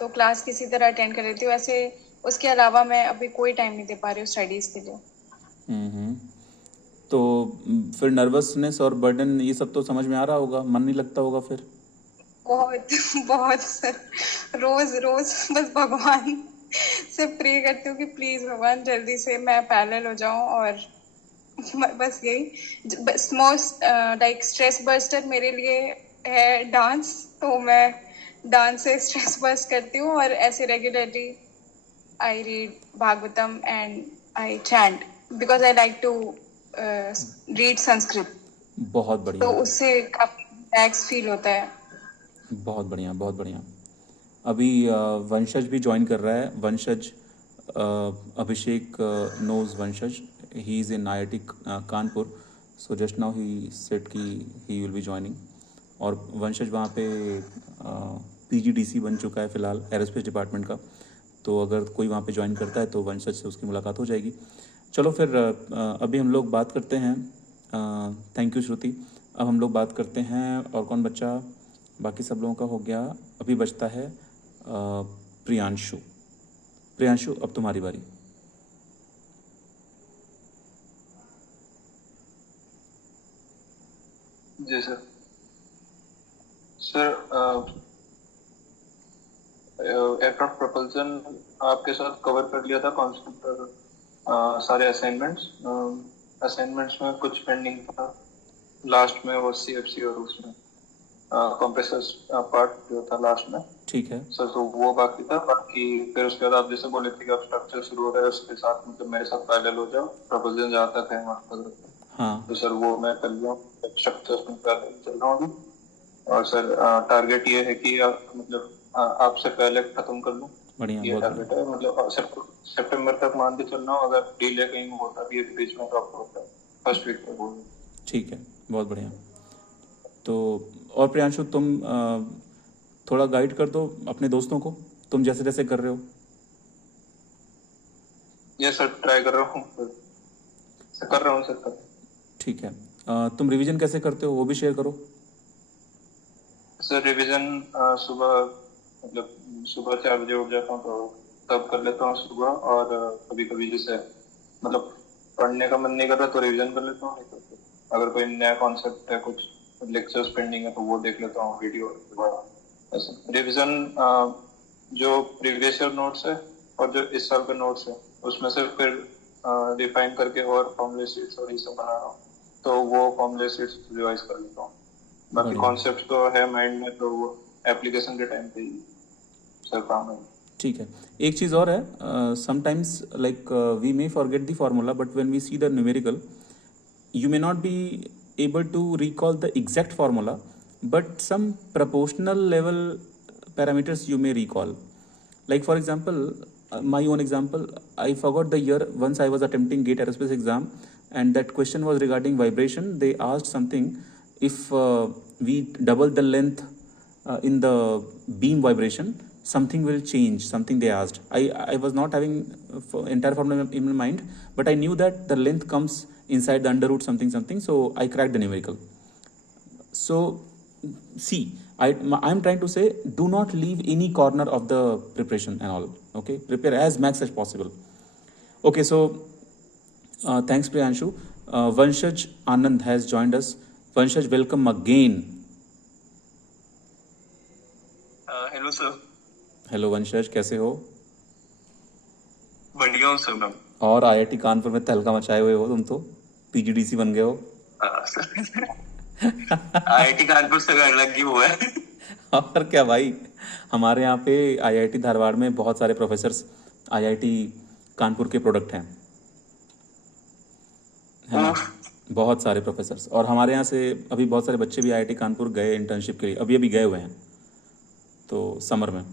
तो क्लास किसी तरह अटेंड कर लेती हूँ। ऐसे उसके अलावा मैं अभी कोई टाइम नहीं दे पा रही हूँ स्टडीज़ के लिए। तो फिर नर्वसनेस और बर्डन ये सब तो समझ में आ रहा होगा, मन नहीं लगता होगा फिर? बहुत बहुत सर, रोज रोज बस भगवान से प्रे करती हूँ कि प्लीज भगवान जल्दी से मैं पैरेलल हो जाऊं। और बस यही मोस्ट लाइक स्ट्रेस बस्टर मेरे लिए है डांस, तो मैं डांस से स्ट्रेस बस्ट करती हूँ। और ऐसे regularly I read Bhagavatam and I chant because I like to read Sanskrit. बहुत बढ़िया, तो उससे काफी रिलैक्स फील होता है। बहुत बढ़िया, बहुत बढ़िया। अभी वंशज भी ज्वाइन कर रहा है। वंशज अभिषेक नोज वंशज, he is in IIT Kanpur. So just now he said कि ही विल बी ज्वाइनिंग। और वंशज वहाँ पे PGDC बन चुका है फ़िलहाल एरोस्पेस डिपार्टमेंट का। तो अगर कोई वहाँ पे ज्वाइन करता है तो वंशज से उसकी मुलाकात हो जाएगी। चलो फिर अभी हम लोग बात करते हैं। थैंक यू श्रुति। अब हम लोग बात करते हैं और कौन बच्चा? बाकी सब लोगों का हो गया। अभी बचता है प्रियांशु। प्रियांशु अब तुम्हारी बारी। जी सर। सर एयरक्राफ्ट प्रपल्सन आपके साथ कवर कर लिया था कॉन्सेप्ट पर। सारे असाइनमेंट्स में कुछ पेंडिंग था। लास्ट में वो CFC और उसमें कंप्रेसर्स पार्ट जो था लास्ट में। ठीक है सर, तो वो बाकी था। बाकी फिर उसके बाद आप जैसे बोले थे कि आप स्ट्रक्चर शुरू हो रहा है उसके साथ मतलब मेरे साथ पैरेलल हो जाओ, प्रपोजल जहाँ तक है वहाँ तक। हाँ तो सर वो मैं कर लिया, स्ट्रक्चर्स में पैरेलल चल रहा हूँ। और सर टारगेट ये है कि मतलब आपसे पहले खत्म कर लूँ। बढ़िया, ये बहुत टारगेट है। मतलब सितंबर तक मान के चल रहा हूँ। अगर डिले कहीं होता भी है तो बीच में ड्रॉप होता है, फर्स्ट वीक तक होगा। ठीक है, बहुत बढ़िया। तो और प्रियांशु तुम थोड़ा गाइड कर दो अपने दोस्तों को, तुम जैसे जैसे कर रहे हो। ये सर ट्राई कर रहा हूँ, कर रहा हूँ सर। ठीक है, तुम रिवीजन कैसे करते हो वो भी शेयर करो। सर रिवीजन सुबह मतलब सुबह 4 बजे उठ जाता हूँ तो तब कर लेता हूँ सुबह। और कभी कभी जैसे मतलब पढ़ने का मन नहीं कर रहा तो रिवीजन कर लेता हूँ। अगर कोई नया कॉन्सेप्ट है, कुछ लेक्चर्स पेंडिंग है तो वो देख लेता हूँ वीडियो। ऐसे रिवीजन जो प्रीवियस ईयर नोट्स है और जो इस साल के नोट्स है उसमें से फिर रिफाइन करके और फॉर्मूले शीट्स और ये सब बना रहा हूँ, तो वो फॉर्मूले शीट्स रिवाइज कर लेता हूँ। बाकी कॉन्सेप्ट तो है माइंड में, तो वो एप्लीकेशन के टाइम पे ही सर काम है। ठीक है, एक चीज़ और है, sometimes like we may forget the formula but when we see the numerical you may not be able to recall the exact formula, but some proportional level parameters you may recall. Like for example, my own example, I forgot the year once I was attempting GATE aerospace exam, and that question was regarding vibration. They asked something, if we double the length in the beam vibration, something will change, something they asked. I was not having entire formula in my mind, but I knew that the length comes inside the underroot something, so I cracked the numerical. So see, I'm trying to say, do not leave any corner of the preparation and all. Okay, prepare as max as possible. Okay, so thanks Priyanshu. Vanshaj Anand has joined us. Vanshaj, welcome again. Hello sir. Hello वंशज, कैसे हो? बढ़िया हूँ sir मैं। और IIT Kanpur में तहलका मचाए हुए हो तुम तो, पीजीडीसी बन गए हो। आईआईटी कानपुर से अलग ही हुआ है। और क्या भाई, हमारे यहाँ पे आईआईटी धारवाड़ में बहुत सारे प्रोफेसर्स आईआईटी कानपुर के प्रोडक्ट हैं, है ना? बहुत सारे प्रोफेसर्स। और हमारे यहाँ से अभी बहुत सारे बच्चे भी आईआईटी कानपुर गए इंटर्नशिप के लिए, अभी गए हुए हैं तो समर में।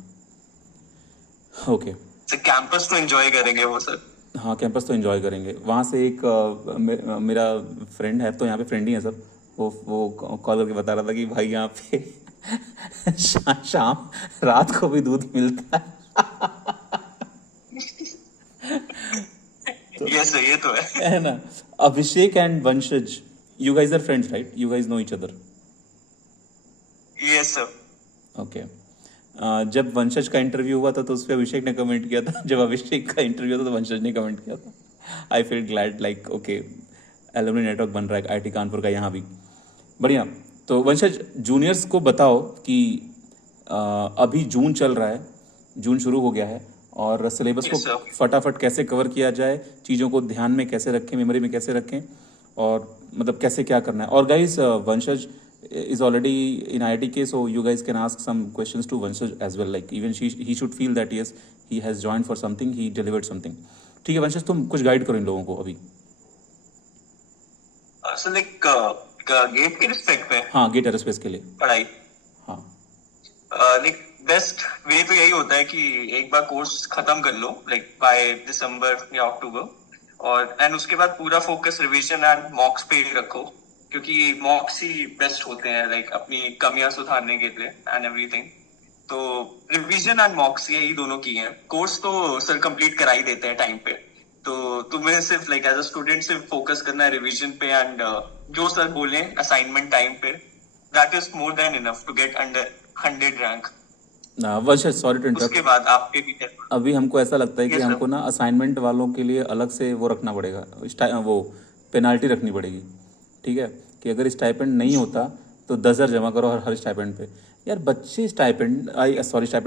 ओके, सर कैंपस तो एंजॉय करेंगे वो सर। हाँ, कैंपस तो एंजॉय करेंगे। वहाँ से एक मेरा फ्रेंड है, तो यहाँ पे फ्रेंड ही है सब, वो कॉल करके बता रहा था कि भाई यहाँ पे शाम रात को भी दूध मिलता है। यस सर, ये तो है ना? Abhishek and Vanshaj, you guys are friends right? You guys know each other? Yes sir. Okay, जब वंशज का इंटरव्यू हुआ था तो उस पर अभिषेक ने कमेंट किया था, जब अभिषेक का इंटरव्यू था तो वंशज ने कमेंट किया था। I feel glad, like okay, alumni network बन रहा है आईटी कानपुर का यहाँ भी, बढ़िया। तो वंशज, जूनियर्स को बताओ कि अभी जून चल रहा है, जून शुरू हो गया है, और सिलेबस को फटाफट कैसे कवर किया जाए, चीज़ों को ध्यान में कैसे रखें, मेमोरी में कैसे रखें, और मतलब कैसे क्या करना है। और गाइस, वंशज is already in IITK, so you guys can ask some questions to Vanshaj as well, like even he should feel that yes, he has joined for something, he delivered something. ठीक है वंशज, तुम कुछ guide करो इन लोगों को अभी। Sir like get के रिस्पेक्ट में। हाँ, गेट एरोस्पेस के लिए पढ़ाई। हाँ, लाइक बेस्ट वे तो यही होता है कि एक बार कोर्स खत्म कर लो, लाइक बाय दिसंबर या अक्टूबर, और एंड उसके बाद पूरा फोकस रिवीजन एंड मॉक्स पे रखो, क्योंकि मॉक्स ही बेस्ट होते हैं लाइक अपनी कमियां सुधारने के लिए एंड एवरीथिंग। तो रिवीजन एंड मॉक्स यही दोनों की हैं। कोर्स तो सर कंप्लीट करा ही देते हैं टाइम पे, तो तुम्हें सिर्फ लाइक एज अ स्टूडेंट सिर्फ फोकस करना है रिवीजन पे, एंड जो सर बोले असाइनमेंट टाइम पे, that is more than enough to get under 100 rank. Vanshaj sorry to उसके इंटरप्ट, बाद आपके भी अभी हमको ऐसा लगता है कि Yes, sir. हमको ना असाइनमेंट वालों के लिए अलग से वो रखना पड़ेगा, वो पेनाल्टी रखनी पड़ेगी, ठीक है? कि अगर स्टाइपेंड नहीं होता तो 10,000 जमा करो हर स्टाइपेंड पे। यार बच्चे स्टाइपेंड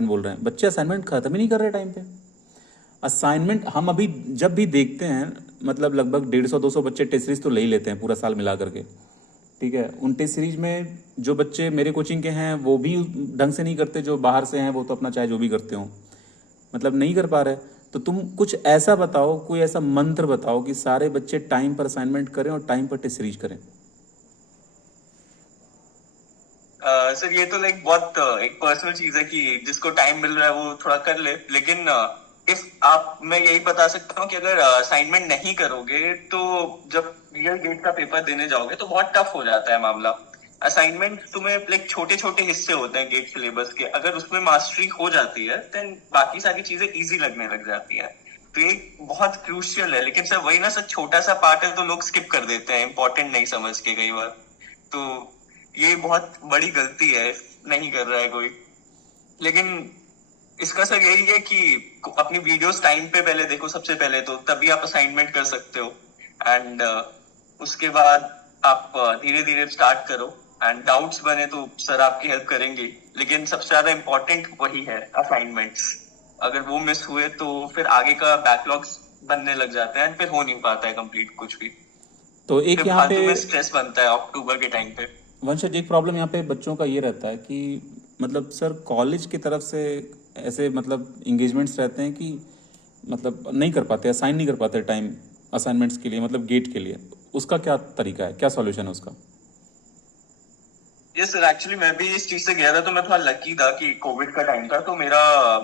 बोल रहे हैं, बच्चे असाइनमेंट खत्म ही नहीं कर रहे टाइम पे। असाइनमेंट हम अभी जब भी देखते हैं, मतलब लगभग 150-200 बच्चे टेस्ट सीरीज तो ले ही लेते हैं पूरा साल मिला करके, ठीक है? उन टेस्ट सीरीज में जो बच्चे मेरे कोचिंग के हैं वो भी ढंग से नहीं करते, जो बाहर से हैं वो तो अपना चाहे जो भी करते हो, मतलब नहीं कर पा रहे। तो तुम कुछ ऐसा बताओ, कोई ऐसा मंत्र बताओ कि सारे बच्चे टाइम पर असाइनमेंट करें और टाइम पर टेस्ट सीरीज करें। सर ये तो लाइक बहुत एक पर्सनल चीज है कि जिसको टाइम मिल रहा है वो थोड़ा कर ले, लेकिन इफ आप, मैं यही बता सकता हूँ कि अगर असाइनमेंट नहीं करोगे तो जब रियल गेट का पेपर देने जाओगे तो बहुत टफ हो जाता है मामला। असाइनमेंट तुम्हें लाइक छोटे छोटे हिस्से होते हैं गेट सिलेबस के, अगर उसमें मास्टरी हो जाती है देन बाकी सारी चीजें इजी लगने लग जाती है। तो ये बहुत क्रूशियल है, लेकिन सर वही ना सर, छोटा सा पार्ट है तो लोग स्किप कर देते हैं, इंपॉर्टेंट नहीं समझ के कई बार। तो ये बहुत बड़ी गलती है, नहीं कर रहा है कोई। लेकिन इसका सर यही है कि अपनी वीडियोस टाइम पे पहले देखो सबसे पहले, तो तभी आप असाइनमेंट कर सकते हो, एंड उसके बाद आप धीरे धीरे स्टार्ट करो, एंड डाउट्स बने तो सर आपकी हेल्प करेंगे। लेकिन सबसे ज्यादा इम्पोर्टेंट वही है, असाइनमेंट्स। अगर वो मिस हुए तो फिर आगे का बैकलॉग्स बनने लग जाते हैं, फिर हो नहीं पाता है कंप्लीट कुछ भी। तो एक यहाँ पे स्ट्रेस बनता है अक्टूबर के टाइम पे। वंशज, एक प्रॉब्लम यहाँ पे बच्चों का ये रहता है कि मतलब सर कॉलेज की तरफ से ऐसे मतलब इंगेजमेंट्स रहते हैं कि मतलब नहीं कर पाते, असाइन नहीं कर पाते टाइम असाइनमेंट्स के लिए, मतलब गेट के लिए। उसका क्या तरीका है, क्या सॉल्यूशन है उसका? यस सर, एक्चुअली मैं भी इस चीज से गया था, तो मैं थोड़ा लकी था कि कोविड का टाइम था, तो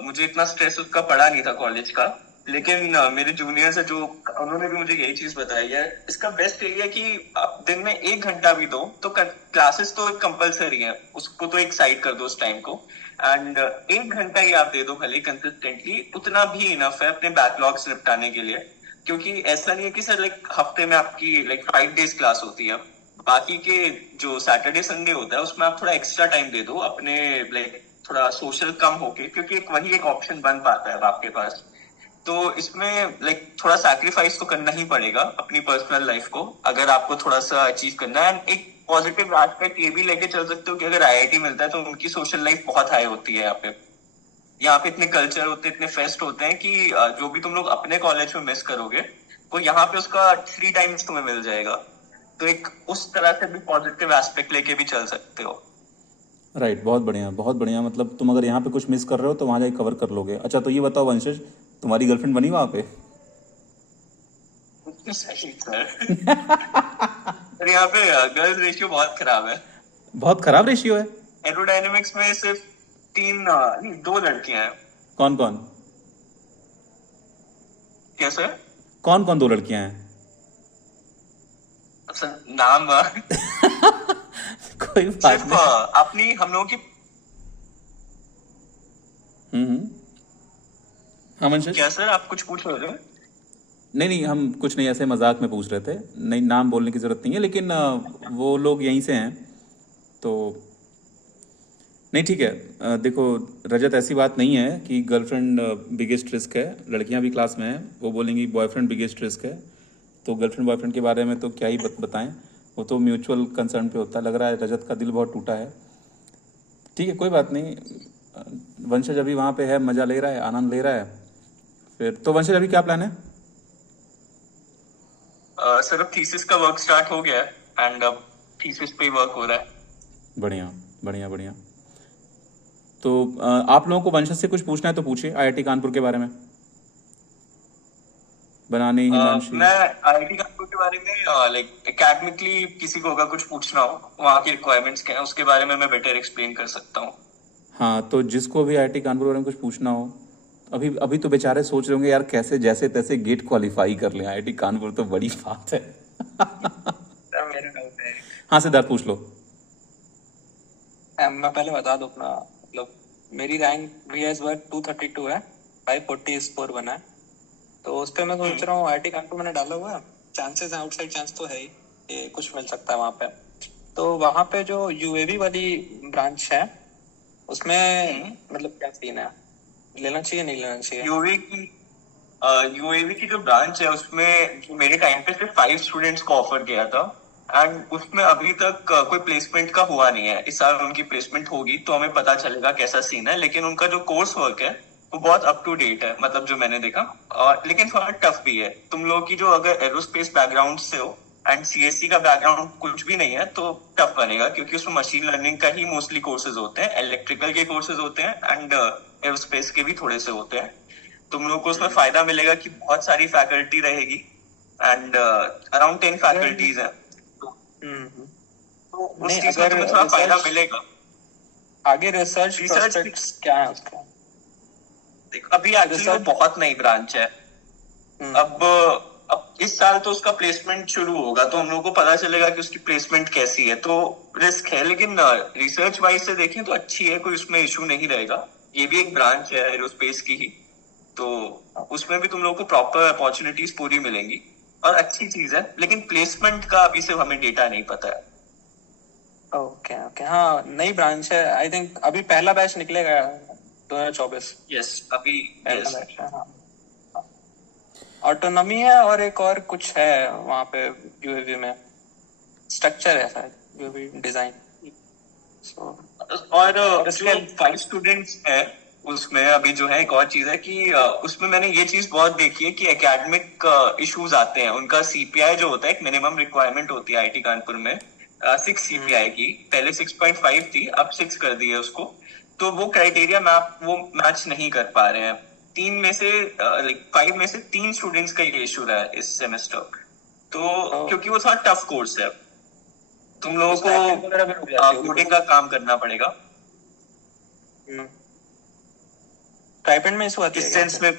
मुझे इतना स्ट्रेस उसका पड़ा नहीं था कॉलेज का। लेकिन मेरे जूनियर्स है जो, उन्होंने भी मुझे यही चीज बताई है। इसका बेस्ट यही है कि आप दिन में 1 घंटा भी दो, तो क्लासेस तो कंपलसरी है, उसको तो एक साइड कर दो उस टाइम को, एंड 1 घंटा ही आप दे दो भले कंसिस्टेंटली, उतना भी इनफ है अपने बैकलॉग्स निपटाने के लिए। क्योंकि ऐसा नहीं है कि सर लाइक हफ्ते में आपकी लाइक 5 days क्लास होती है, बाकी के जो सैटरडे संडे होता है उसमें आप थोड़ा एक्स्ट्रा टाइम दे दो अपने लाइक थोड़ा सोशल कम होके, क्योंकि वही एक ऑप्शन बन पाता है अब आपके पास। तो इसमें लाइक थोड़ा सैक्रिफाइस तो करना ही पड़ेगा अपनी पर्सनल लाइफ को, अगर आपको थोड़ा सा अचीव करना है। एंड एक पॉजिटिव एस्पेक्ट ये भी लेके चल सकते हो कि अगर आईआईटी मिलता है तो उनकी सोशल लाइफ बहुत हाई होती है यहाँ पे इतने कल्चर होते हैं, इतने फेस्ट होते हैं कि जो भी तुम लोग अपने कॉलेज में मिस करोगे वो यहाँ पे उसका 3 times तुम्हें मिल जाएगा। तो एक उस तरह से भी पॉजिटिव एस्पेक्ट लेके भी चल सकते हो। राइट, बहुत बढ़िया बहुत बढ़िया। मतलब तुम अगर यहाँ पे कुछ मिस कर रहे हो तो वहाँ जाके कवर कर लोगे। अच्छा तो ये बताओ वंशज, तुम्हारी गर्लफ्रेंड बनी वहाँ पे? सही सर। पर यहाँ पे गर्ल्स रेशियो बहुत खराब है। बहुत खराब रेशियो है? एरोडायनेमिक्स में सिर्फ 2 लड़कियां हैं। कौन कौन? क्या सर? कौन कौन 2 लड़कियां हैं? सर नाम कोई बात सिर्फ नहीं। अपनी हम लोगों की। हम्म। हाँ वंशज? क्या सर आप कुछ पूछ रहे थे? नहीं नहीं, हम कुछ नहीं, ऐसे मजाक में पूछ रहे थे। नहीं, नाम बोलने की जरूरत नहीं है, लेकिन वो लोग यहीं से हैं तो नहीं, ठीक है। देखो रजत, ऐसी बात नहीं है कि गर्लफ्रेंड बिगेस्ट रिस्क है। लड़कियां भी क्लास में हैं, वो बोलेंगी बॉयफ्रेंड बिगेस्ट रिस्क है। तो गर्लफ्रेंड बॉयफ्रेंड के बारे में तो क्या ही बताएं, वो तो म्यूचुअल कंसर्न पे होता है। लग रहा है रजत का दिल बहुत टूटा है। ठीक है, कोई बात नहीं। वंशज अभी वहाँ पे है, मज़ा ले रहा है, आनंद ले रहा है। फिर तो वंशज अभी क्या प्लान है? सर अब थीसिस का वर्क स्टार्ट हो गया है एंड अब थीसिस पे वर्क हो रहा है। बढ़िया बढ़िया बढ़िया। तो आप लोगों को वंशज से कुछ पूछना है तो पूछिए आईआईटी कानपुर के बारे में। बनानी, हिमांशी। मैं आईआईटी कानपुर के बारे में लाइक एकेडमिकली किसी को अगर कुछ पूछना हो, वहाँ की रिक्वायरमेंट्स क्या है उसके बारे में मैं बेटर एक्सप्लेन कर सकता हूँ। हाँ, तो जिसको भी आईआईटी कानपुर के बारे में कुछ पूछना हो, अभी अभी तो बेचारे सोच रहे होंगे यार कैसे जैसे तैसे गेट क्वालिफाई कर लें। आईआईटी कानपुर तो बड़ी बात है। सर मेरा डाउट है। हाँ सिद्धार्थ, पूछ लो। मैं पहले बता दूं अपना, मतलब मेरी रैंक VS वर्क 232 है, 540 स्कोर बना है। तो उस पर मैं सोच रहा हूँ आईआईटी कानपुर मैंने डाला हुआ है, चांसेस हैं, आउटसाइड चांस तो है ही कि कुछ मिल सकता है वहाँ पे। तो वहाँ पे जो यूएवी वाली ब्रांच है उसमें मतलब क्या सीन है, लेना चाहिए नहीं लेना चाहिए? यूएवी की जो ब्रांच है उसमें मेरे टाइम पे सिर्फ 5 स्टूडेंट्स को ऑफर किया था एंड उसमें अभी तक कोई प्लेसमेंट का हुआ नहीं है। इस साल उनकी प्लेसमेंट होगी तो हमें पता चलेगा कैसा सीन है। लेकिन उनका जो कोर्स वर्क है वो बहुत अप टू डेट है, मतलब जो मैंने देखा। और लेकिन थोड़ा टफ भी है। तुम लोगों की जो अगर एरोस्पेस बैकग्राउंड से हो एंड सीएससी का बैकग्राउंड कुछ भी नहीं है तो टफ बनेगा, क्योंकि उसमें मशीन लर्निंग का ही मोस्टली कोर्सेज होते हैं, इलेक्ट्रिकल के कोर्सेज होते हैं एंड एरोस्पेस के भी थोड़े से होते हैं। तुम लोग को उसमें फायदा मिलेगा कि बहुत सारी फैकल्टी रहेगी एंड अराउंड 10 फैकल्टीज है। तो उस चीज में तुम्हें थोड़ा फायदा मिलेगा। आगे रिसर्च प्रोस्पेक्ट्स क्या है उसका? देख अभी एक्चुअली वो बहुत नई ब्रांच है। अब इस साल तो उसका प्लेसमेंट शुरू होगा तो हम लोग को पता चलेगा कि उसकी प्लेसमेंट कैसी है। तो रिस्क है, लेकिन रिसर्च वाइज से देखें तो अच्छी है, कोई उसमें इशू नहीं रहेगा। ये भी एक ब्रांच है एरोस्पेस की ही, तो उसमें भी तुम लोगों को प्रॉपर अपॉर्चुनिटीज पूरी मिलेंगी और अच्छी चीज है। लेकिन प्लेसमेंट का अभी से हमें डेटा नहीं पता है। ओके ओके, हाँ नई ब्रांच है। आई थिंक अभी पहला बैच निकलेगा 2024। यस अभी पहला बैच है। हाँ, ऑटोनॉमी है और एक और कुछ है वहाँ पे यूएवी में, स्ट्रक्चर है शायद यूएवी डिजाइन। और जो 5 स्टूडेंट्स है उसमें अभी जो है एक और चीज है कि उसमें मैंने ये चीज बहुत देखी है कि एकेडमिक इश्यूज आते हैं। उनका सीपीआई जो होता है, एक मिनिमम रिक्वायरमेंट होती है आईटी कानपुर में 6 सीपीआई की। पहले 6.5 थी, अब 6 कर दी है उसको। तो वो क्राइटेरिया वो मैच नहीं कर पा रहे हैं। 5 में से 3 स्टूडेंट्स का ये इशू रहा है इस सेमेस्टर। तो क्योंकि वो थोड़ा टफ कोर्स है, तुम लोगों को कोडिंग का काम करना पड़ेगा। स्टाइपेंड में इशू आती है इस सेंस में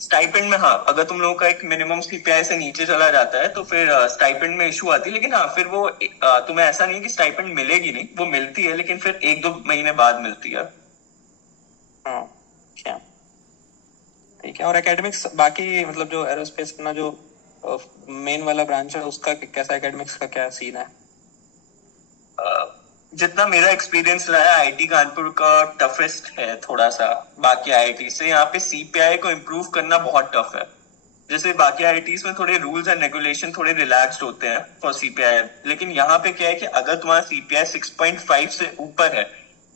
स्टाइपेंड में, हाँ अगर तुम लोगों का एक मिनिमम सीपीआई से नीचे चला जाता है तो फिर स्टाइपेंड में इशू आती है। लेकिन हाँ फिर वो तुम्हें ऐसा नहीं है कि स्टाइपेंड मिलेगी नहीं, वो मिलती है लेकिन फिर 1-2 महीने बाद मिलती है। क्या ठीक है। और एकेडमिक्स बाकी मतलब जो एरोस्पेस अपना जो मेन वाला ब्रांच है उसका कैसा, एकेडमिक्स का क्या सीन है? जितना मेरा एक्सपीरियंस रहा है, आईआईटी कानपुर का टफेस्ट है थोड़ा सा बाकी आईआईटी से। यहाँ पे सीपीआई को इम्प्रूव करना बहुत टफ है। जैसे बाकी आईआईटीज में थोड़े रूल्स एंड रेगुलेशन थोड़े रिलैक्स्ड होते हैं फॉर सीपीआई, लेकिन यहाँ पे क्या है कि अगर तुम्हारा सीपीआई 6.5 से ऊपर है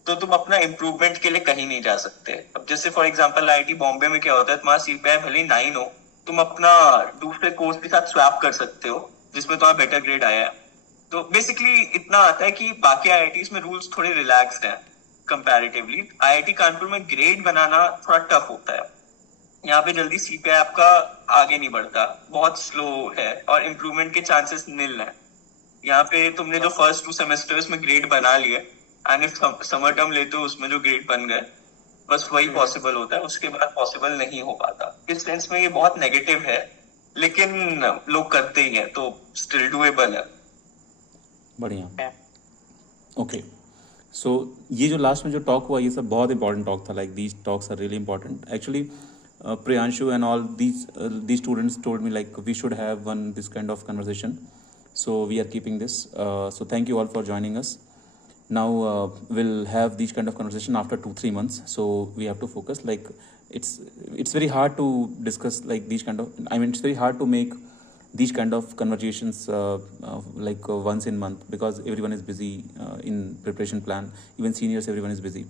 तो तुम अपना इम्प्रूवमेंट के लिए कहीं नहीं जा सकते। अब जैसे फॉर एग्जांपल आईआईटी बॉम्बे में क्या होता है, तुम्हारा सीपीआई भले ही 9 हो, तुम अपना दूसरे कोर्स के साथ स्वैप कर सकते हो जिसमें तुम्हारा बेटर ग्रेड आया है। तो बेसिकली इतना आता है कि बाकी आईआईटीज में रूल्स थोड़े रिलैक्स्ड हैं कंपैरेटिवली। आईआईटी कानपुर में ग्रेड बनाना थोड़ा टफ होता है। यहाँ पे जल्दी सीपीआई आपका आगे नहीं बढ़ता, बहुत स्लो है और इम्प्रूवमेंट के चांसेस निल है। यहाँ पे तुमने जो फर्स्ट 2 सेमेस्टर्स में ग्रेड बना लिए एंड इफ समर टर्म लेते हो उसमें जो ग्रेड बन गए, बस वही पॉसिबल होता है, उसके बाद पॉसिबल नहीं हो पाता। इस सेंस में ये बहुत नेगेटिव है, लेकिन लोग करते ही हैं तो स्टिल डूएबल है। बढ़िया। ओके, सो ये जो लास्ट में जो टॉक हुआ ये सब बहुत इंपॉर्टेंट टॉक था। Like these talks are really important actually. Priyanshu and all these students told me like we should have this kind of conversation, so we are keeping this. So thank you all for joining us. Now we'll have these kind of conversation after 2-3 months, so we have to focus. Like it's very hard to discuss like these kind of, I mean it's very hard to make these kind of conversations like once in month, because everyone is busy in preparation plan, even seniors, everyone is busy.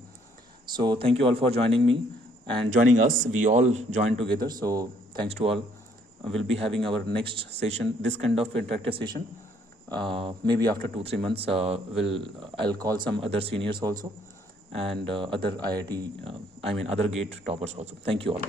So thank you all for joining me and joining us. We all joined together, so thanks to all. We'll be having our next session, this kind of interactive session, maybe after 2-3 months. I'll call some other seniors also and other IIT, other GATE toppers also. Thank you all.